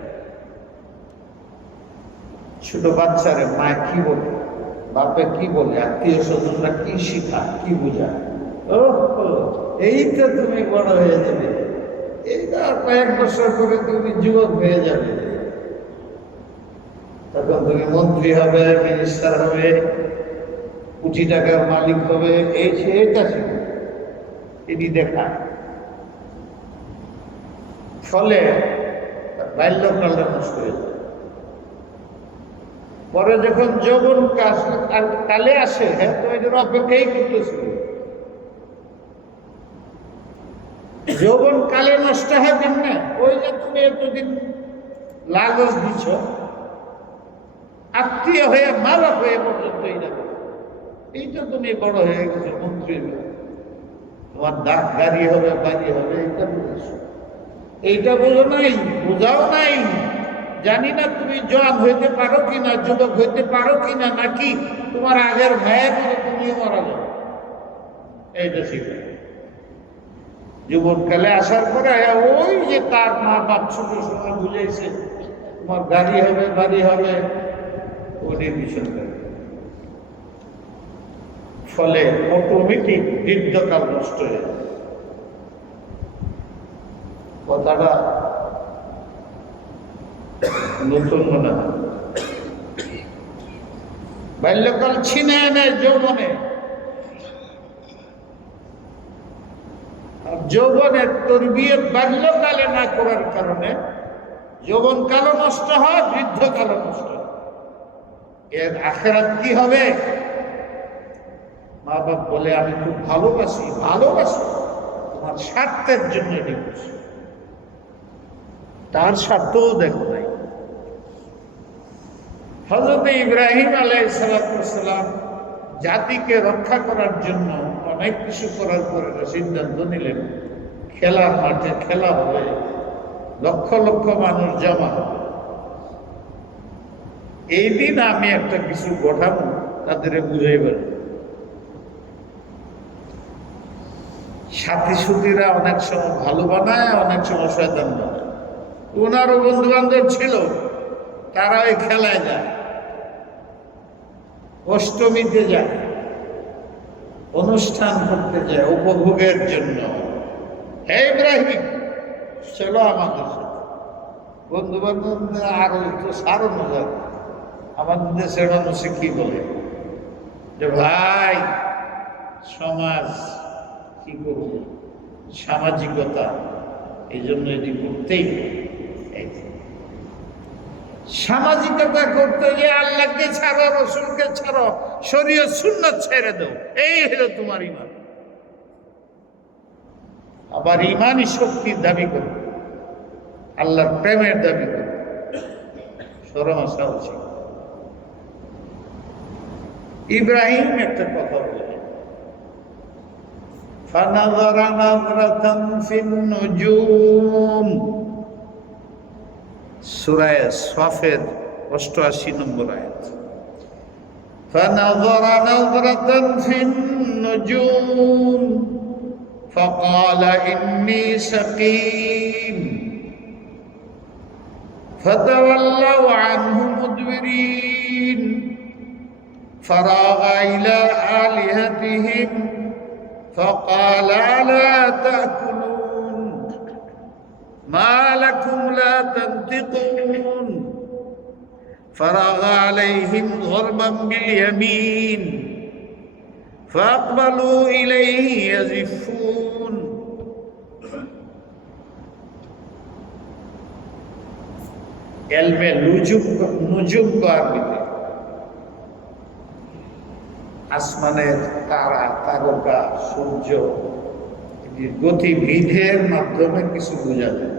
ছোট বাচ্চারে মা কি বলে, বাপে কি বলে, আত্মীয় স্বজনরা কি শিখায়, কি বোঝায়, ও এই তো তুমি বড় হয়ে যাবে, এই তো কয়েক বছর করে তুমি যুবক হয়ে যাবে, তখন তুমি মন্ত্রী হবে, মিনিস্টার হবে, কোটি টাকার মালিক হবে, এই এটা ছিল এটি দেখা। ফলে বাল্যকালটা নষ্ট হয়ে যায়। পরে যখন যৌবন কালে আসে, হ্যাঁ, তো এদের অপেক্ষাই করতেছিল। যৌবন কালে নষ্ট হয় কেমনে? ওই যে তুমি এতদিন লালচ দিছ, আত্মীয় হয়ে মা বাপ হয়ে পর্যন্ত এই তো তুমি বড় হয়ে গেছো, মন্ত্রী হবে, তোমার গাড়ি হবে, বাড়ি হবে, এইটা বুঝেছ, এইটা বোঝো নাই, বোঝাও নাই। জানি না তুমি জওয়ান হইতে পারো কিনা, যুবক হইতে পারো কিনা, নাকি তোমার আগের ভাইয়ের মতো তুমিও মারা যাবে, এইটা শিখে। যুবককালে আসার পরে ওই যে তার মা বাপ ছোট সময় বুঝাইছে তোমার গাড়ি হবে, বাড়ি হবে, ওদের ভীষণ করে। ফলে অটোমেটিক বৃদ্ধকাল নষ্ট হয়ে যায়। কথাটা নতুন মনে হয়। বাল্যকাল ছিনায় নেয় যৌবনে, আর যৌবনের তরবিয়ত বাল্যকালে না করার কারণে যৌবনকালও নষ্ট হয়, বৃদ্ধকালও নষ্ট হয়। এর আখিরাত কি হবে? মা বাপ বলে আমি খুব ভালোবাসি, তোমার স্বার্থের জন্য ডিভোর্স, তার স্বার্থও দেখো নাই। হযরত ইব্রাহিম আলাইহিস সালাম জাতিকে রক্ষা করার জন্য অনেক কিছু করার পরে সিদ্ধান্ত নিলেন, খেলার মাঠে খেলা হবে, লক্ষ লক্ষ মানুষ জমা হবে, এই দিন আমি একটা কিছু ঘটাবো, তাদের বুঝাইবেন। সাথী সুতিরা অনেক সময় ভালো বানায়, অনেক সময় শয়তান বানায়। ওনারও বন্ধু বান্ধব ছিল, তারা ওই খেলায় যায়, অষ্টমীতে যায়, অনুষ্ঠান করতে যায় উপভোগের জন্য। হে ইব্রাহিম, চলো আমাদের সাথে। বন্ধু বান্ধব আরো তো সারানো যায়। আমাদের দেশের মানুষে কি বলে যে ভাই, সমাজ কি করব, সামাজিকতা, এই জন্য এটি করতেই হবে। সামাজিকতা করতে গিয়ে আল্লাহকে ছাড়ো, রসুলকে ছাড়ো, শরীয়ত সুন্নাত ছেড়ে দাও, এই হলো তোমার ঈমান। আবার ঈমানই শক্তির দাবি করো, আল্লাহর প্রেমের দাবি করো, শরম আসা উচিত। ইব্রাহিম একটা কথা বলে, فنظر نظرة في النجوم, সূরা সফের 88 নম্বর আয়াত। فنظر نظرة في النجوم فقال إني سقيم فتولوا عنه مدبرين فراغ إلى آلهتهم فقال ألا تأكلون ما لكم لا تنطقون فراغ عليهم ضربا باليمين فأقبلوا إليه يزفون নুজুম আরবিতে আসমানের তারা, তারকা, সূর্য, গতিবিধির মাধ্যমে কিছু বোঝা যায়।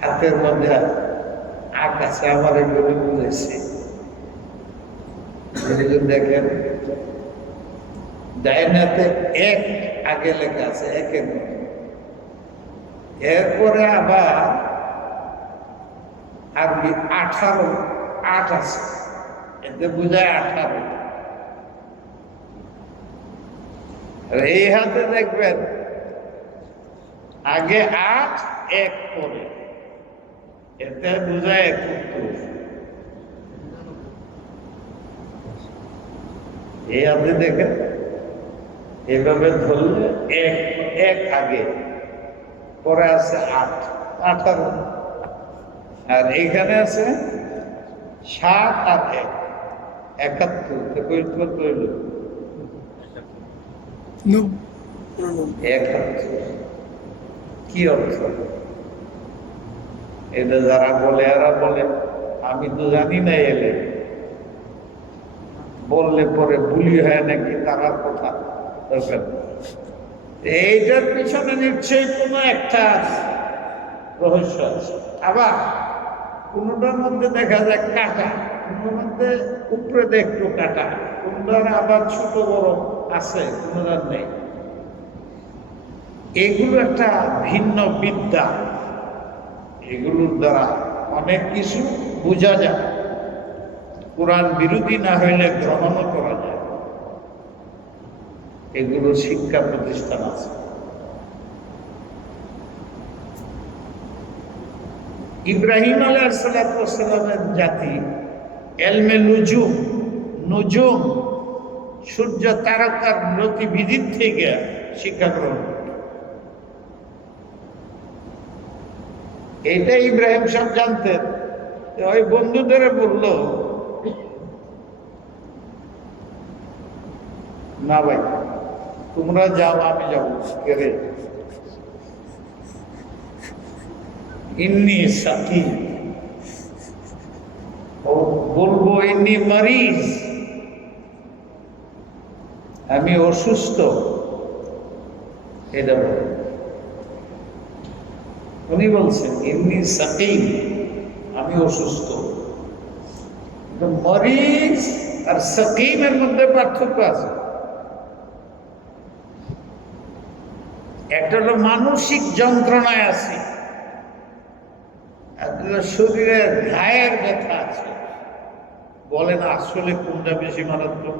হাতের মধ্যে আকাশে আমার এগুলো বুঝেছি, দেখেন ডাইনাতে এক আগে লেখা আছে, একের মধ্যে, এরপরে আবার আরবি 18 8 আছে, এতে বোঝায় 18। আর এই হাতে দেখবেন আগে 8, 1 পরে, এতে বোঝায় 71। এই হাতে দেখেন এভাবে ধরলে 1 আগে, পরে আছে 8, 18। আর এইখানে আছে 7 আর 1, 71 তৈরি 71। কি অর্থ? এটা যারা বলে এরা বলে আমি তো জানি না, এলে বললে পরে ভুলি হয় নাকি তারার কথা দরকার। এইটার পিছনে নিশ্চয়ই কোনো একটা রহস্য আছে। আবার কোনটার মধ্যে দেখা যায় কাটা, কোনটার মধ্যে উপরে একটু কাটা, কোনটার আবার ছোট বড় আছে, কোনটার নেই। এগুলো একটা ভিন্ন বিদ্যা, এগুলোর দ্বারা অনেক কিছু বোঝা যায়, কোরআন বিরোধী না হইলে গ্রহণও করা যায়। এগুলো শিক্ষা প্রতিষ্ঠান আছে। ইব্রাহিম আলাইহিস সালামের জাতি এলমে নুজুম, নুজুম সূর্য তারকার গতিবিধির থেকে শিক্ষা গ্রহণ করে। এইটা ইব্রাহিম সব জানতেন। ওই বন্ধুদের বলল, না ভাই তোমরা যাও, আমি যাবো। ইন্নি সাকিম, ও বলবো ইন্নি মারিজ, আমি অসুস্থ। এটা বল, উনি বলছেন ইন্নি সাকিম, আমি অসুস্থ। মরিজ আর সাকিমের মধ্যে পার্থক্য আছে। একটা হলো মানসিক যন্ত্রণায় আছে, শরীরের ঘায়ের ব্যথা আছে। বলে না আসলে কোনটা বেশি মারাত্মক?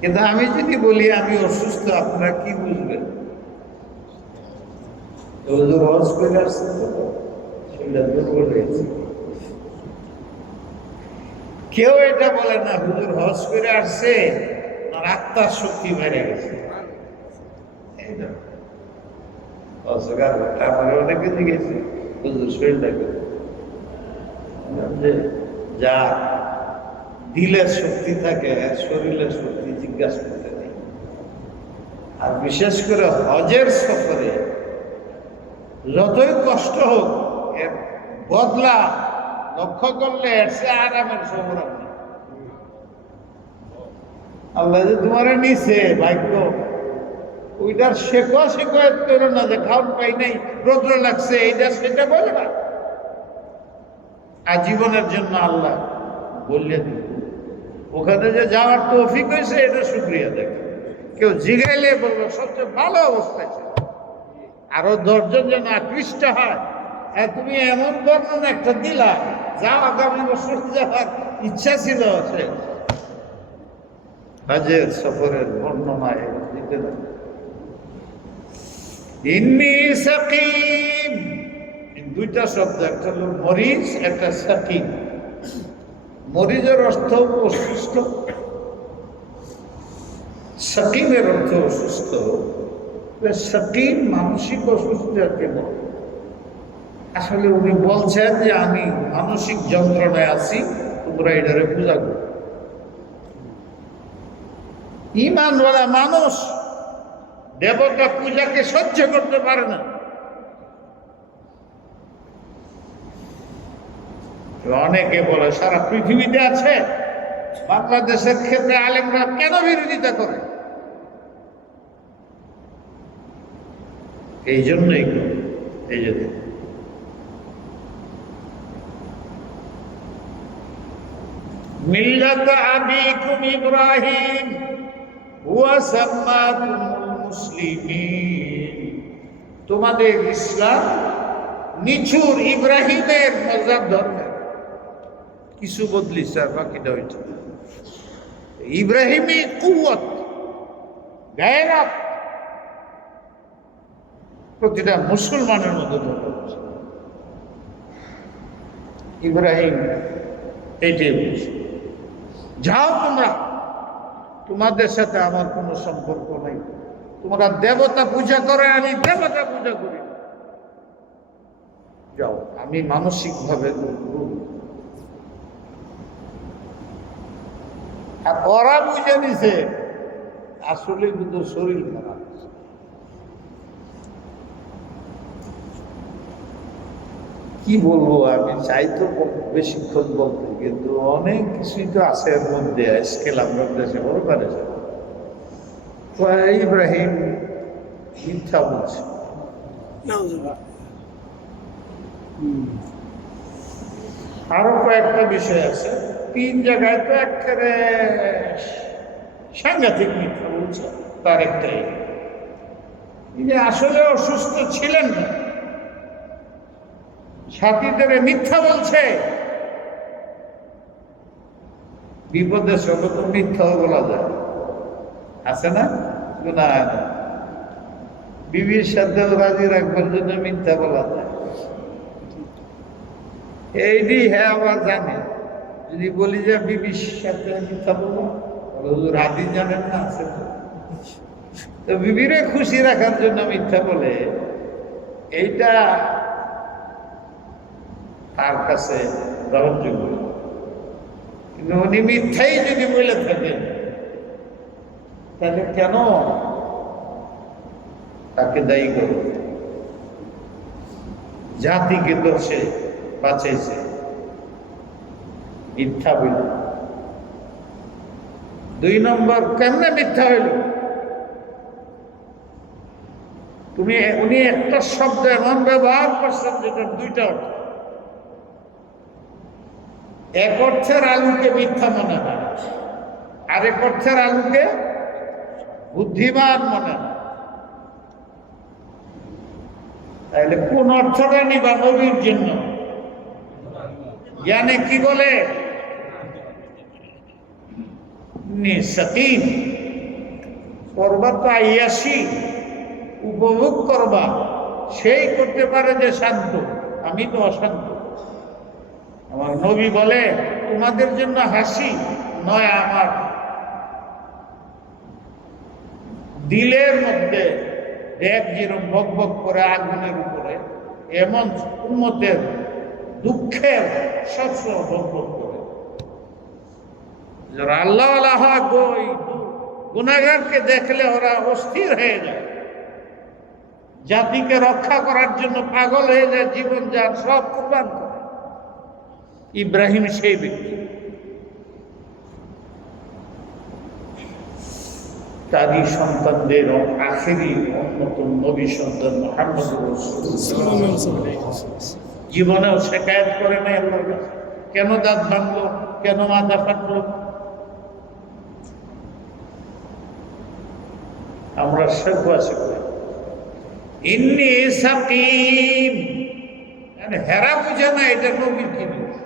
কিন্তু আমি যদি বলি আমি অসুস্থ, আপনারা কি বুঝবেন? হজ করে আসছেন তো, সেটা দুর্বল হয়েছে। কেউ এটা বলে না হুজুর হজ করে আসছে আর আত্মার শক্তি বেড়ে গেছে। আমার অনেকে জিজ্ঞেস হুজুর শরীরটা যা দিলের শক্তি থাকে শরীরের শক্তি জিজ্ঞাসা করতে নেই। আর বিশেষ করে হজের সফরে যতই কষ্ট হোক এর বদলা লক্ষ্য করলে এর সে আরামের সফর আপনি। আল্লাহ যে তোমার নিচে ভাগ্য, ওইটার শেকোয়াত করো না যে খাওয়ান পাই নাই, রৌদ্র লাগছে, এইটা সেটা বলে না। আজীবনের জন্য আল্লাহ বললে দিব। ওখানে যে যাওয়ার তৌফিক হয়েছে এটা শুকরিয়া দেখে। কেউ জিগাইলে বলবো সবচেয়ে ভালো অবস্থায় ছিল। আরো 10 জন যেন আকৃষ্ট হয়, হ্যাঁ তুমি এমন বর্ণনা একটা দিলা, যাও আগামী বছর যাওয়ার ইচ্ছা ছিল। সে হজের সফরের বর্ণনায় দিতে না। ইন্নী সাকিম, দুইটা শব্দ, একটা হলো মরিজ, একটা সাকিম। মরিজের অর্থ অসুস্থ, সাকিমের অর্থ অসুস্থ। সাকিম মানসিক অসুস্থ কেন? আসলে উনি বলছেন যে আমি মানসিক যন্ত্রণায় আছি, তোমরা এটারে পূজা করো। ঈমানওয়ালা মানুষ দেবতা পূজাকে সহ্য করতে পারে না। অনেকে বলে সারা পৃথিবীতে আছে, বাংলাদেশের ক্ষেত্রে আলেমরা কেন বিরোধিতা করে? এই জন্যই, এই জন্য মিল্লাত আবিকুম ইব্রাহিম হুয়া সাম্মাকুমুল মুসলিমিন, তোমাদের ইসলাম নিছুর ইব্রাহিমের মযহাব ধর্মের। কিছু বদলিছে আর বাকিটা হইছে। ইব্রাহিমী কুওয়াত, গায়রাত প্রতিটা মুসলমানের মধ্যে ধরা হচ্ছে। ইব্রাহিম এইটাই বলছে, যাও তোমরা, তোমাদের সাথে আমার কোনো সম্পর্ক নাই, তোমরা দেবতা পূজা করে, আমি দেবতা পূজা করি, যাও, আমি মানসিক ভাবে। আর ওরা বুঝে নিছে আসলে কিন্তু শরীর খারাপ। কি বলবো, আমি চাই তো বেশিক্ষণ বলতে, কিন্তু অনেক কিছুই তো আছে এর মধ্যে, স্কেল আমরা দেশে বড় পারে। ইব্রাহিম মিথ্যা বলছে। আরো কয়েকটা বিষয় আছে, 3 জায়গায় তো একেবারে সাংঘাতিক মিথ্যা বলছে। তার একটাই, তিনি আসলে অসুস্থ ছিলেন না, সাথীদের মিথ্যা বলছে। বিপদের সময় তো মিথ্যাও বলা যায়, আছে না? না, বিবির সাথে রাজি রাখবার জন্য মিথ্যা বলা যায়। এইটি হ্যাঁ আবার জানে, যদি বলি যে বিবির সাথে মিথ্যা বলবো, রাজি জানেন না, আছে তো বিবিরে খুশি রাখার জন্য মিথ্যা বলে, এইটা তার কাছে গ্রহণযোগ্য। কিন্তু উনি মিথ্যাই যদি বলে থাকেন, তাহলে কেন তাকে দায়ী করবে? জাতিকে তো সে বাঁচাইছে, মিথ্যা হইল। 2 নম্বর, কেমনে মিথ্যা হইল? উনি একটা শব্দ এমন ব্যবহার করছেন যেটা 2টা অর্থ। এক অর্থের আলুকে মিথ্যা মনে হয়, আরেক অর্থের আলুকে বুদ্ধিমান মনে হয়। তাহলে কোন অর্থটা নিবা নবীর জন্য? জ্ঞানে কি বলে? সাকিম করবা তো আইয়াসি, উপভোগ করবা, সেই করতে পারে যে শান্ত, আমি তো অশান্ত। আমার নবী বলে, তোমাদের জন্য হাসি নয়, আমার দিলের মধ্যে দেখ যেরকম বক বক করে আগুনের উপরে, এমন উম্মতের দুঃখের সবসময় বক বক করে। যারা আল্লাহওয়ালা হয়, গুনাহগারকে দেখলে ওরা অস্থির হয়ে যায়, জাতিকে রক্ষা করার জন্য পাগল হয়ে যায়, জীবন যান সব কুরবান করে। ইব্রাহিম সেই ব্যক্তি। তারই সন্তানদের আখেরি অন্যতম নবী সন্তান মুহাম্মদ রাসূলুল্লাহ জীবনেও শিকায়ত করে নাই আল্লাহর কাছে, কেন দাঁত ভাঙলো, কেন মাথা ফাটলো। আমরা শেখবাসী করি ইন্নী সাকিম, হেরা বুঝে না এটা নবীর কি দোষ।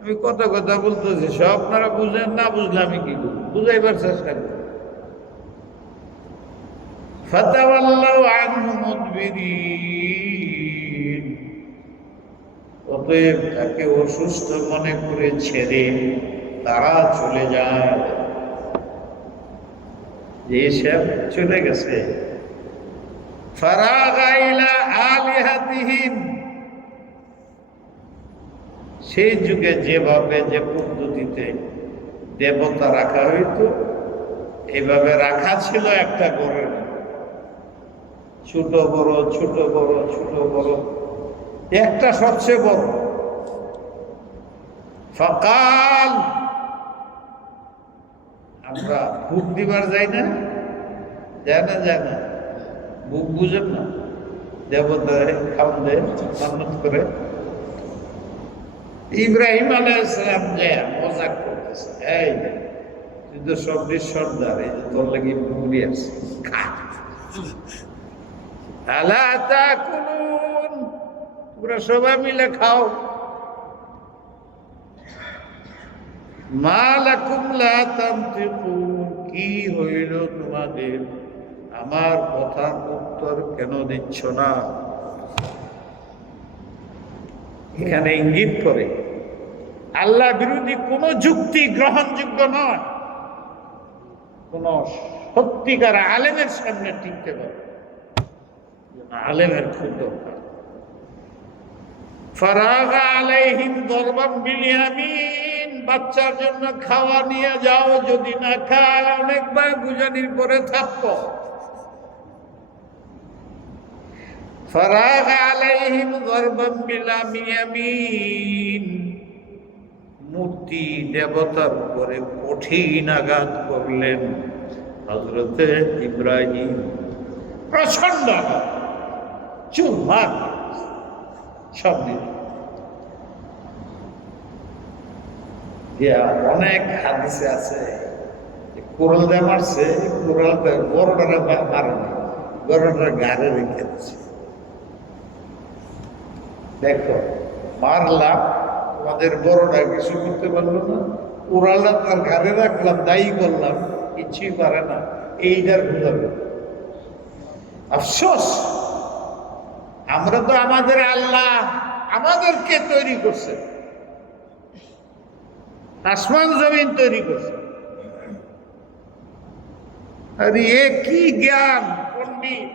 আমি কথা বলতেছি, সব আপনারা বুঝেন, না বুঝলে আমি কি করব, বুঝাইবার চেষ্টা করি। ফাতাওয়াল্লাউ আনহু মুদবিরিন, অতএব তাকে অসুস্থ মনে করে ছেড়ে তারা চলে যায়। যে সব চলে গেছে। ফারাগা ইলা আলিহাতিহিম, সেই যুগে যেভাবে যে পদ্ধতিতে দেবতা রাখা হইতো, এইভাবে রাখা ছিল একটা ঘরের, ছোট বড় ছোট বড় ছোট বড়, একটা সবচেয়ে বড়। ফাকাল, আমরা ভুক দিবার যাই না, যায় না, ভুক বুঝেন না, দেবতা খাওয়ান দেয়, মান্নত করে। ইব্রাহিম আলাইহিস সালাম যায় মজাক করতেছে, এই তুই তো সবটির সর্দার, এই যে তোর লাগি মুড়ি আছে, খা। আলা তাকুলুন, তোমরা সবাই মিলে খাও। মা লাকুম লা তানতিকুন, কি হইল তোমাদের, আমার কথার উত্তর কেন দিচ্ছ না? এখানে ইঙ্গিত করে আল্লাহ বিরোধী কোন যুক্তি গ্রহণযোগ্য নয়। কোন সত্যিকার আলেমের সামনে টিকতে পারে, আলেমের খুব দরকার। ফারাগা আলাইহিম দরবান বিল ইয়ামিন, বাচ্চার জন্য খাওয়া নিয়ে যাও, যদি না খায় অনেকবার বুঝানির পরে থাপ্পড়। ফারাগা আলাইহিম দরবান বিল ইয়ামিন, মূর্তি দেবতার উপরে কঠিন আঘাত করলেন হযরতে ইব্রাহিম। প্রচন্ড চুরমার সব দিন। অনেক হাদিসে আছে কোরাল দিয়ে মারছে, কোরাল বড়টারে মারে না, বড়টার গাড়ে রেখে দিচ্ছে। দেখো মারলাম, আমাদের বড়টা কিছু করতে পারলো না, কোরালটা তার ঘাড়ে রাখলাম, দায়ী করলাম, কিছুই পারে না। এইটার বুঝাবে আফসোস, আমরা তো আমাদের আল্লাহ আমাদেরকে তৈরি করছে, আসমান জমিন তৈরি করছে। আর এ কি জ্ঞান পণ্ডিত,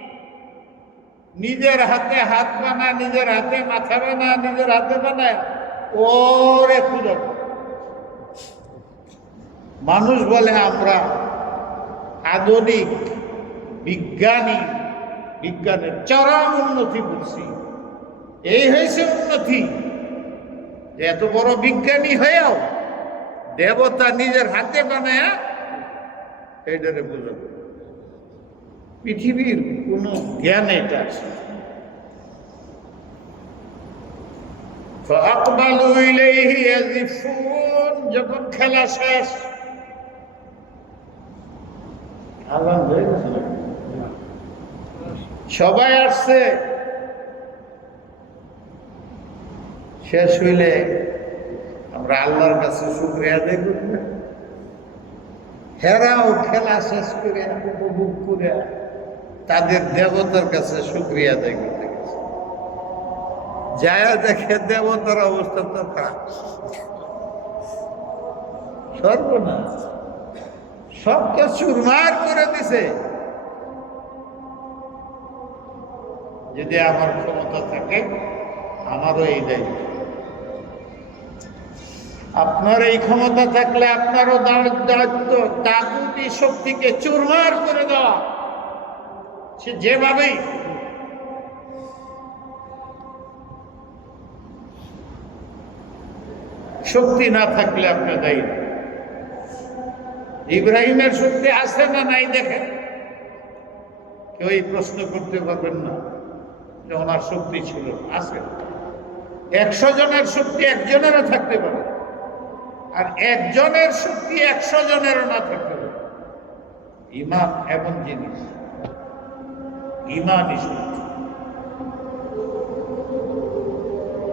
নিজের হাতে হাত বানায়, নিজের হাতে মাথা বানায়, নিজের হাতে বানায়, ওরে খুঁজো। মানুষ বলে আমরা আধুনিক বিজ্ঞানী, বিজ্ঞানের চরম উন্নতি করছি। এই হয়েছে উন্নতি, এত বড় বিজ্ঞানী হয়েও দেবতা নিজের হাতে বানায়, এইটারে বুঝাবে পৃথিবীর কোন জ্ঞান এটা আছে। فأقبلوا إليه يزفون, যখন খেলা শেষ, সবাই আসছে, শেষ হইলে আমরা আল্লাহর কাছে শুকরিয়া আদায় করব। হেরাও খেলা শেষ করে উপভোগ করে তাদের দেবতার কাছে শুকরিয়া আদায় করতে গেছে। যায় দেখে দেবতার অবস্থা তো খারাপ, সর্বনাশ, সব তো চুরমার করে দিছে। যদি আমার ক্ষমতা থাকে, আমারও এই দায়িত্ব। আপনার এই ক্ষমতা থাকলে আপনারও দায়িত্ব তাগুতি শক্তিকে চুরমার করে দেওয়া, সে যেভাবেই। শক্তি না থাকলে আপনার দায়িত্ব। ইব্রাহিমের শক্তি আছে না নাই দেখেন, কেউ এই প্রশ্ন করতে পারবেন না যে ওনার শক্তি ছিল, আছে। 100 জনের শক্তি একজনেরও থাকতে পারে, আর একজনের শক্তি 100 জনেরও না থাকতে পারে। ঈমান এমন জিনিস, ঈমানই শক্তি।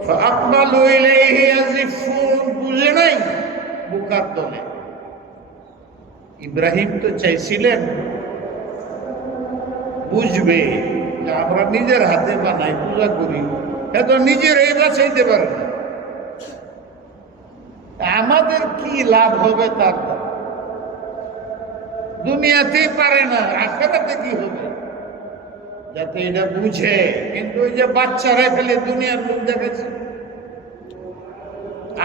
فأقبلوا إليه يزفون, বুঝে নাই বুকার দলে। ইব্রাহিম তো চাইছিলেন বুঝবে যে আমরা নিজের হাতে বানাই, পূজা করি, এত নিজের এই বাঁচাইতে পারে না, আমাদের কি লাভ হবে তার? দুনিয়াতেই পারে না, আখিরাতে কি হবে? যাতে এটা বুঝে। কিন্তু ওই যে বাচ্চারা ফেলে দুনিয়ার লোক দেখেছে,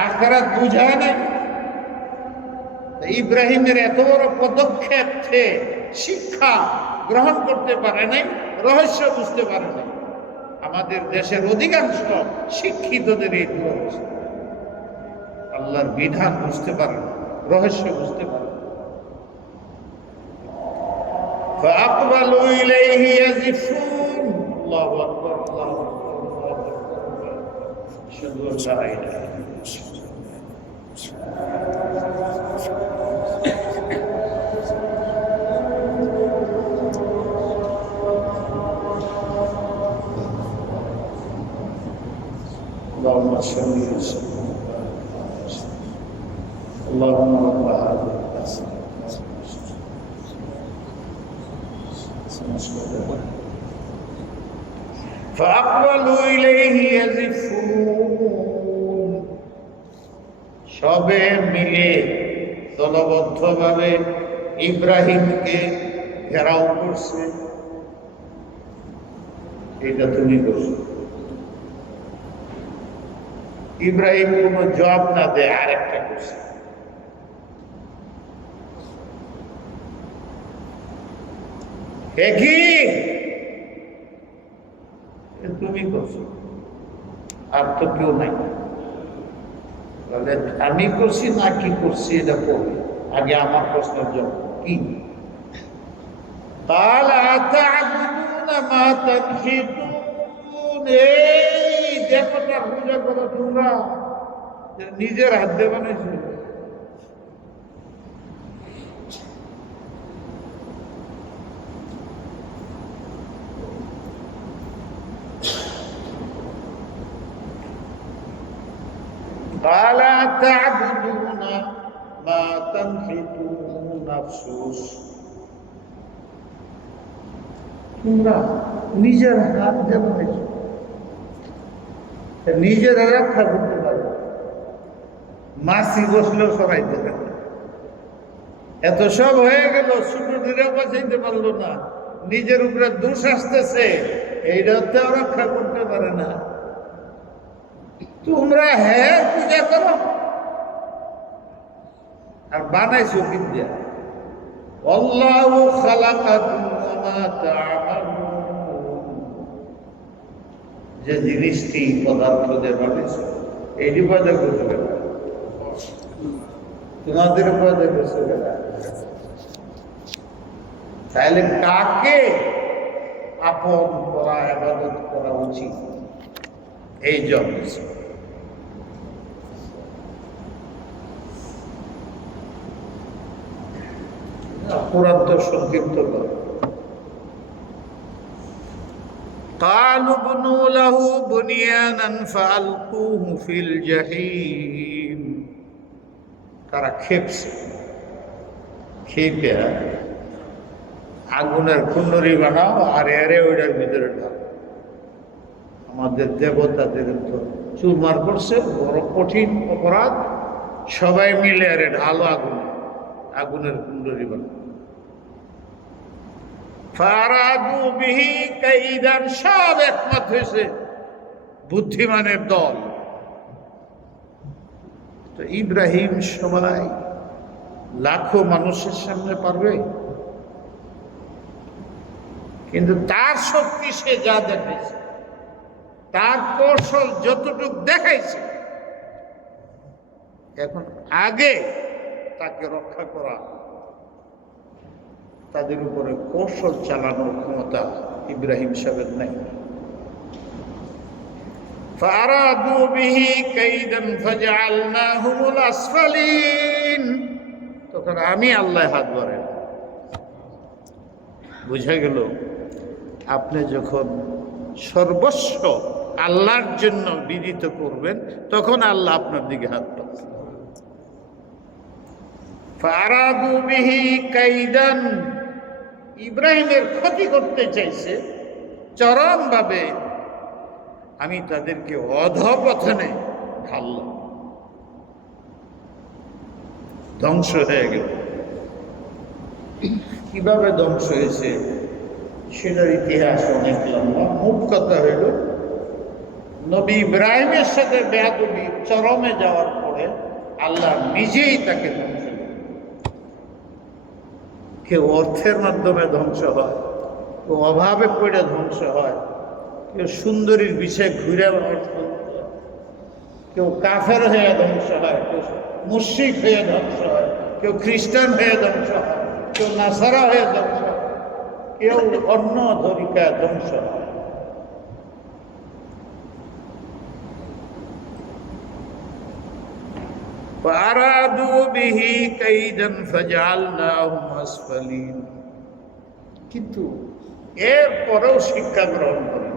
আখিরাত বুঝায় না। ইব্রাহিমের এত বড় পদক্ষেপ শিক্ষা গ্রহণ করতে পারে নাই, রহস্য বুঝতে পারে নাই। আমাদের দেশের অধিকাংশ শিক্ষিতদের এই দুরবস্থা, আল্লাহর বিধান বুঝতে পারে না, রহস্য বুঝতে পারে না। فأقبلوا إليه يزفون, الله أكبر الله أكبر الله أكبر أشهد أن لا إله إلا الله اللهم صل وسلم اللهم رب هذه الأسماء فأقبلوا إليه يزفون সবে মিলে দলবদ্ধভাবে ইব্রাহিমকে ঘেরাও করছে। এটা তুমি করছো। ইব্রাহিম কোন জবাব না দেয়, আরেকটা করছে। একই তুমি করছো, আর তো কেউ নাই। আমি করছি না কি করছি এটা করবে, আগে আমার প্রশ্নের জবাব কি? এই দেবতা পূজা করো তোমরা, নিজের হাত দিয়ে বানাইছো। قال تعبدون ما تنحتون أفسوس তোমরা নিজের হাত দিয়ে বানাইছো, নিজের রক্ষা করতে পারো। মাসি বসলেও সরাইতে পারে। এত সব হয়ে গেল, ছোটটিরাও বাঁচাইতে পারলো না, নিজের উপরে দোষ আসতেছে, এইটাতেও রক্ষা করতে পারে না। তোমরা হ্যাঁ পূজা করো আর বানাইছো বিদ্যা। আল্লাহু খালাকাকুম ওয়া মা তা'মালুন, যে জিনিসটি পদার্থ দিয়ে বানিয়েছো এইটি পয়দা করছো কেন? তোমাদের পয়দা করছো কেন? তাহলে কাকে আপন করা, ইবাদত করা উচিত? এই জন্য কোরআন তো সংক্ষিপ্ত করে। قالوا ابنوا له بنيانا فألقوه في الجحيم। তারা খেপছে, খেপে আগুনের কুণ্ডলী বানাও আর এরে ওইটার ভিতরে ঢাল। আমাদের দেবতাদের তো চুরমার করছে, বড় কঠিন অপরাধ। সবাই মিলে আরে ঢালো আগুনের কুণ্ডলী বানাও। ফারাদু বিহি কাইদান, সব একমত হয়েছে, বুদ্ধিমানের দল। তো ইব্রাহিম সবাই লাখো মানুষের সামনে পারবে? কিন্তু তার শক্তি সে যা দেখাইছে, তার কৌশল যতটুকু দেখাইছে, এখন আগে তাকে রক্ষা করা, তাদের উপরে কৌশল চালানোর ক্ষমতা ইব্রাহিম সাহেবের নাই। فأرادوا به كيدا فجعلناهم الأسفلين। তখন আমি আল্লাহ হাত ধরেন। বুঝা গেল, আপনি যখন সর্বস্ব আল্লাহর জন্য বিদিত করবেন, তখন আল্লাহ আপনার দিকে হাত পাচ্ছেন। فأرادوا به كيدا, ইব্রাহিমের ক্ষতি করতে চাইছে চরমভাবে। আমি তাদেরকে অধঃপতনে ঢাললাম, ধ্বংস হয়ে গেল। কিভাবে ধ্বংস হয়েছে সেটার ইতিহাস অনেক লম্বা। মুখ কথা হইল, নবী ইব্রাহিমের সাথে বেয়াদবি চরমে যাওয়ার পরে আল্লাহ নিজেই তাকে ধ্বংস করলেন। কেউ অর্থের মাধ্যমে ধ্বংস হয়, কেউ অভাবে পড়ে ধ্বংস হয়, কেউ সুন্দরীর বিষয়ে ঘুরে অর্থ, কেউ কাফের হয়ে ধ্বংস হয়, কেউ মুশরিক হয়ে ধ্বংস হয়, কেউ খ্রিস্টান হয়ে ধ্বংস হয়, কেউ নাসারা হয়ে ধ্বংস হয়, কেউ অন্য ধরিকায় ধ্বংস হয়। فأرادوا به كيدا فجعلناهم أسفلين। কিন্তু এরপরেও শিক্ষা গ্রহণ করে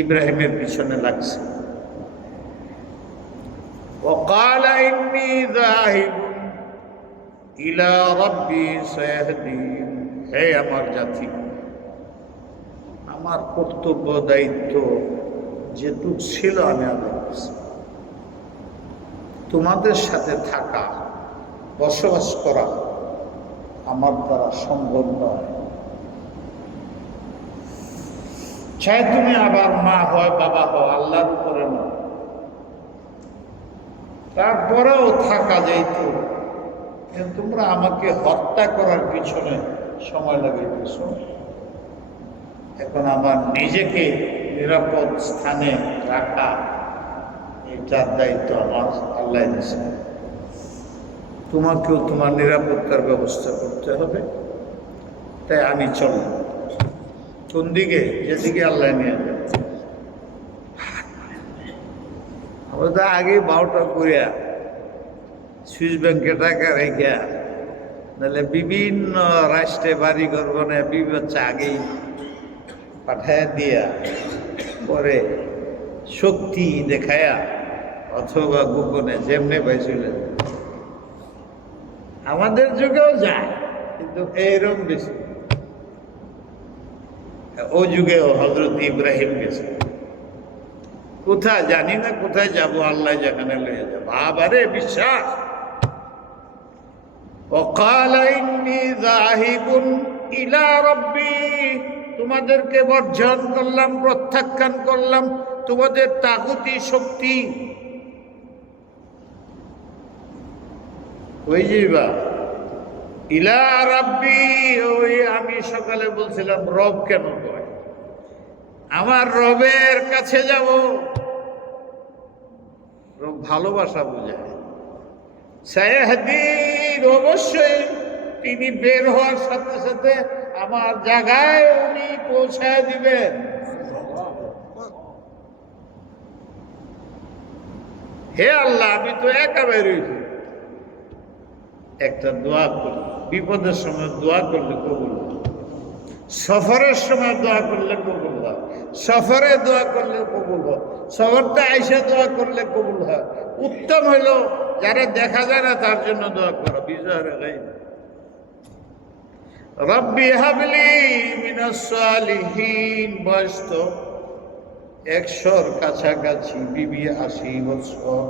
ইব্রাহিমের পিছনে লাগছে। وقال إني ذاهب إلى ربي سيهدين। হে আমার জাতি, আমার কর্তব্য দায়িত্ব যেটুক ছিল আমি আদায় করছি। তোমাদের সাথে থাকা, বসবাস করা আমার দ্বারা সম্ভব নয়। চাই তুমি আবার মা হয় বাবা হয়, আল্লাহর উপরে না, তারপরেও থাকা যাইত, কিন্তু তোমরা আমাকে হত্যা করার পিছনে সময় লাগাইতেছ। এখন আমার নিজেকে নিরাপদ স্থানে রাখা, এটার দায়িত্ব আমার আল্লাহ দিয়েছে। তোমাকেও তোমার নিরাপত্তার ব্যবস্থা করতে হবে। তাই আমি চললাম। কোন দিকে? যেদিকে আল্লাহ নিয়ে যাবে। আমরা তো আগে 12টা করিয়া সুইস ব্যাংকে টাকা রেখা, নাহলে বিভিন্ন রাষ্ট্রে বাড়ি করবো না, বিবেচনা আগেই পাঠায় দিয়া পরে শক্তি দেখায়া অথবা গোপনে যেমনে পাইছিল। আমাদের যুগেও যায়, কিন্তু এইরকম বেশি। ও যুগেও হযরত ইব্রাহিম গেছে। কোথায় জানি না, কোথায় যাব, আল্লাহ যেখানে লয়ে যাব। আবারে বিশ্বাস। وقال إني ذاهب إلى ربي, তোমাদেরকে বর্জন করলাম, প্রত্যাখ্যান করলাম তোমাদের তাগুতি শক্তি। ওই যাইবা ইলা রাব্বি, ওই আমি সকালে বলছিলাম রব কেন কয়, আমার রবের কাছে যাব। রব ভালোবাসা বোঝায়। সায়াহদিন, অবশ্যই তিনি বের হওয়ার সাথে সাথে আমার জায়গায় উনি পৌঁছায় দিবেন। হে আল্লাহ, আমি তো একা বের হইছি। একটা দোয়া করি, বিপদের সময় দোয়া করলে কবুল হয়, সফরের সময় দোয়া করলে কবুল হয়, সফরে দোয়া করলে কবুল হয়, সফরটা আইসা দোয়া করলে কবুল হয়। উত্তম হইল যারা দেখা যায় না তার জন্য দোয়া করো। বিজয়ের গাইব রব্বি হাবলি মিনাস সালিহিন, বয়স তো 100-র কাছাকাছি, বিবি 80 বছর,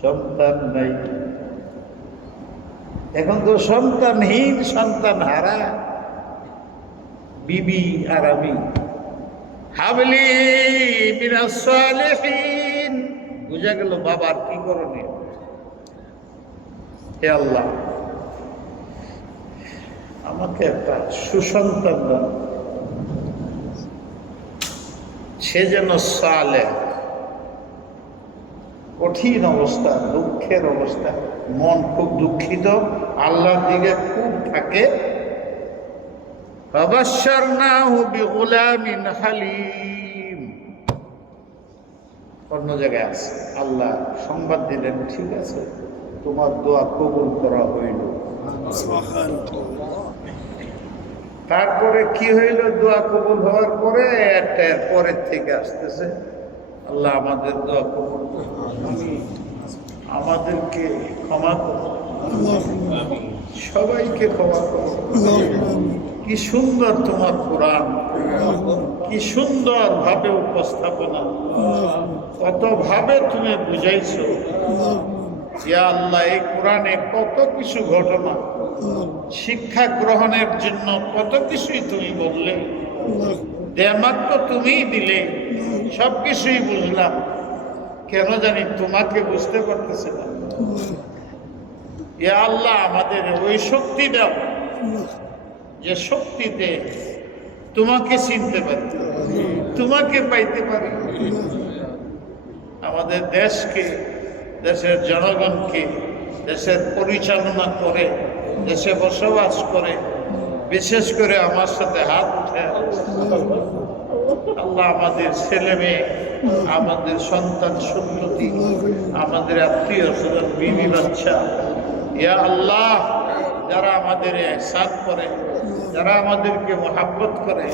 সন্তান নাই। এখন তো সন্তানহীন, সন্তান হারা বিবি আর আমি। হাবলি মিনাস সালিহিন, বুঝা গেল বাবার কি করণীয়। হে আল্লাহ, আমাকে একটা সুসন্তান দান, সে যেন সালেহ। কঠিন অবস্থা, দুঃখের অবস্থা, মন খুব দুঃখিত, আল্লাহর দিকে খুব থাকে। ফাবাশশারনাহু বিগুলামিন হালিম, অন্য জায়গায় আছে। আল্লাহ সংবাদ দিলেন, ঠিক আছে, তোমার দোয়া কবুল করা হইল। তারপরে কি হইল? দোয়া কবুল হওয়ার পরে একটা পরের থেকে আসতেছে, আল্লাহ আমাদের দোয়া কবুল করুন, আমাদেরকে ক্ষমা করুন, সবাইকে ক্ষমা করুন। কি সুন্দর তোমার কোরআন, কি সুন্দর ভাবে উপস্থাপনা, কত ভাবে তুমি বুঝাইছো। ইয়া আল্লাহ, এই কোরআনে কত কিছু ঘটনা, শিক্ষা গ্রহণের জন্য কত কিছুই তুমি বললে। দেমাগ তো তুমিই দিলে, সবকিছুই বুঝলাম, কেন জানি তোমাকে বুঝতে পারতেছে না। ইয়া আল্লাহ, আমাদের ওই শক্তি দাও যে শক্তিতে তোমাকে চিনতে পারি, তোমাকে পাইতে পারি। আমাদের দেশকে, দেশের জনগণকে, দেশের পরিচালনা করে, দেশে বসবাস করে, বিশেষ করে আমার সাথে হাত উঠে আল্লাহ, আমাদের ছেলে মেয়ে, আমাদের সন্তান সন্ততি, আমাদের আত্মীয় স্বজন, বিবি বাচ্চা, ইয়া আল্লাহ, যারা আমাদের ইহসান করে, যারা আমাদেরকে মহাব্বত করে,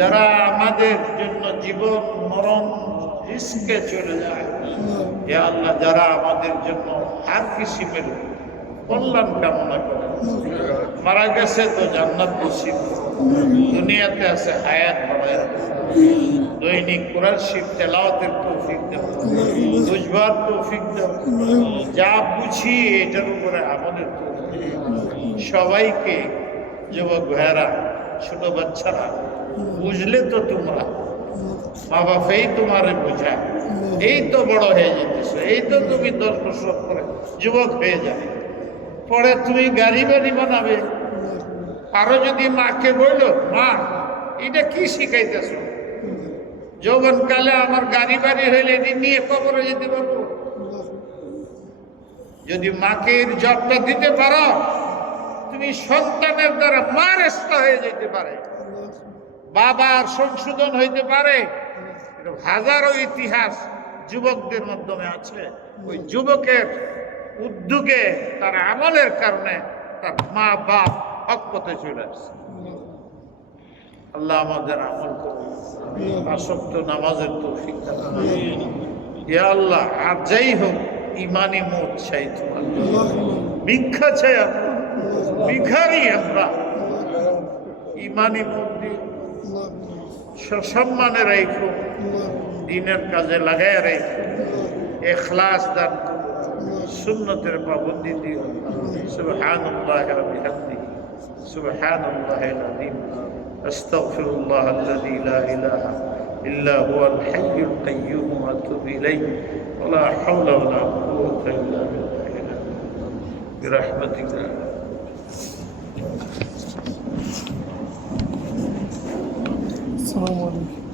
যারা আমাদের জন্য জীবন মরণ রিস্কে চলে যায়। ইয়া আল্লাহ, যারা আমাদের জন্য আর কিসিমের কল্যাণ কামনা করে মারা গেছে তো জান্নাত নসিব, দুনিয়াতে আছে হায়াত বাড়ায়, দৈনিক কোরআন শরীফ তেলাওয়াতের তৌফিক দাও, বুঝবার তৌফিক দাও, যা বুঝি এটার উপরে আমাদের তৌফিক। সবাইকে, যুবক ভাইয়েরা, ছোট বাচ্চারা, বুঝলে তো তোমরা মা বাপেই তোমারে বোঝায়, এই তো বড় হয়ে যেতেছো, এই তো তুমি 10 বছর পরে যুবক হয়ে যাবে, পরে তুমি গাড়ি বাড়ি বানাবে। আরো যদি মাকে বলল, মা এটা কি শিখাইতেছ, যৌবন কালে আমার গাড়ি বাড়ি হইলে এটি নিয়ে কবরে যেতে পারবো। যদি মাকে এর জবটা দিতে পারো, তুমি সন্তানের দ্বারা মারেস্ত হয়ে যেতে পারে, বাবার সংশোধন হইতে পারে। হাজারো ইতিহাস যুবকদের মাধ্যমে আছে। ওই যুবকের উদ্যোগে, তার আমলের কারণে তার মা বাপ হক পথে চলে আসছে। আল্লাহ আমাদের আমল করুন, আসক্ত নামাজের তৌফিক দান। ইয়া আল্লাহ, আর যাই হোক ইমানি মত চাই, তোমার ভিক্ষা চাই, আমরা ভিখারি, আমরা ইমানি মত দিই, সসম্মানে রাখো, দিনের কাজে লাগায় রাখো, ইখলাস দান করো, সুন্নতের পাবন্দি দিও। সুবহানাল্লাহি ওয়া বিহামদিহি, সুবহানাল্লাহিল আযীম, আস্তাগফিরুল্লাহ আল্লাযী লা ইলাহা ইল্লা হুয়াল হাইয়ুল কাইয়্যুম ওয়া আতুবু ইলাইহি ওয়া লা হাওলা ওয়া লা কুওয়াতা ইল্লা বিল্লাহ বিরহমাতিকা। আসসালামু আলাইকুম।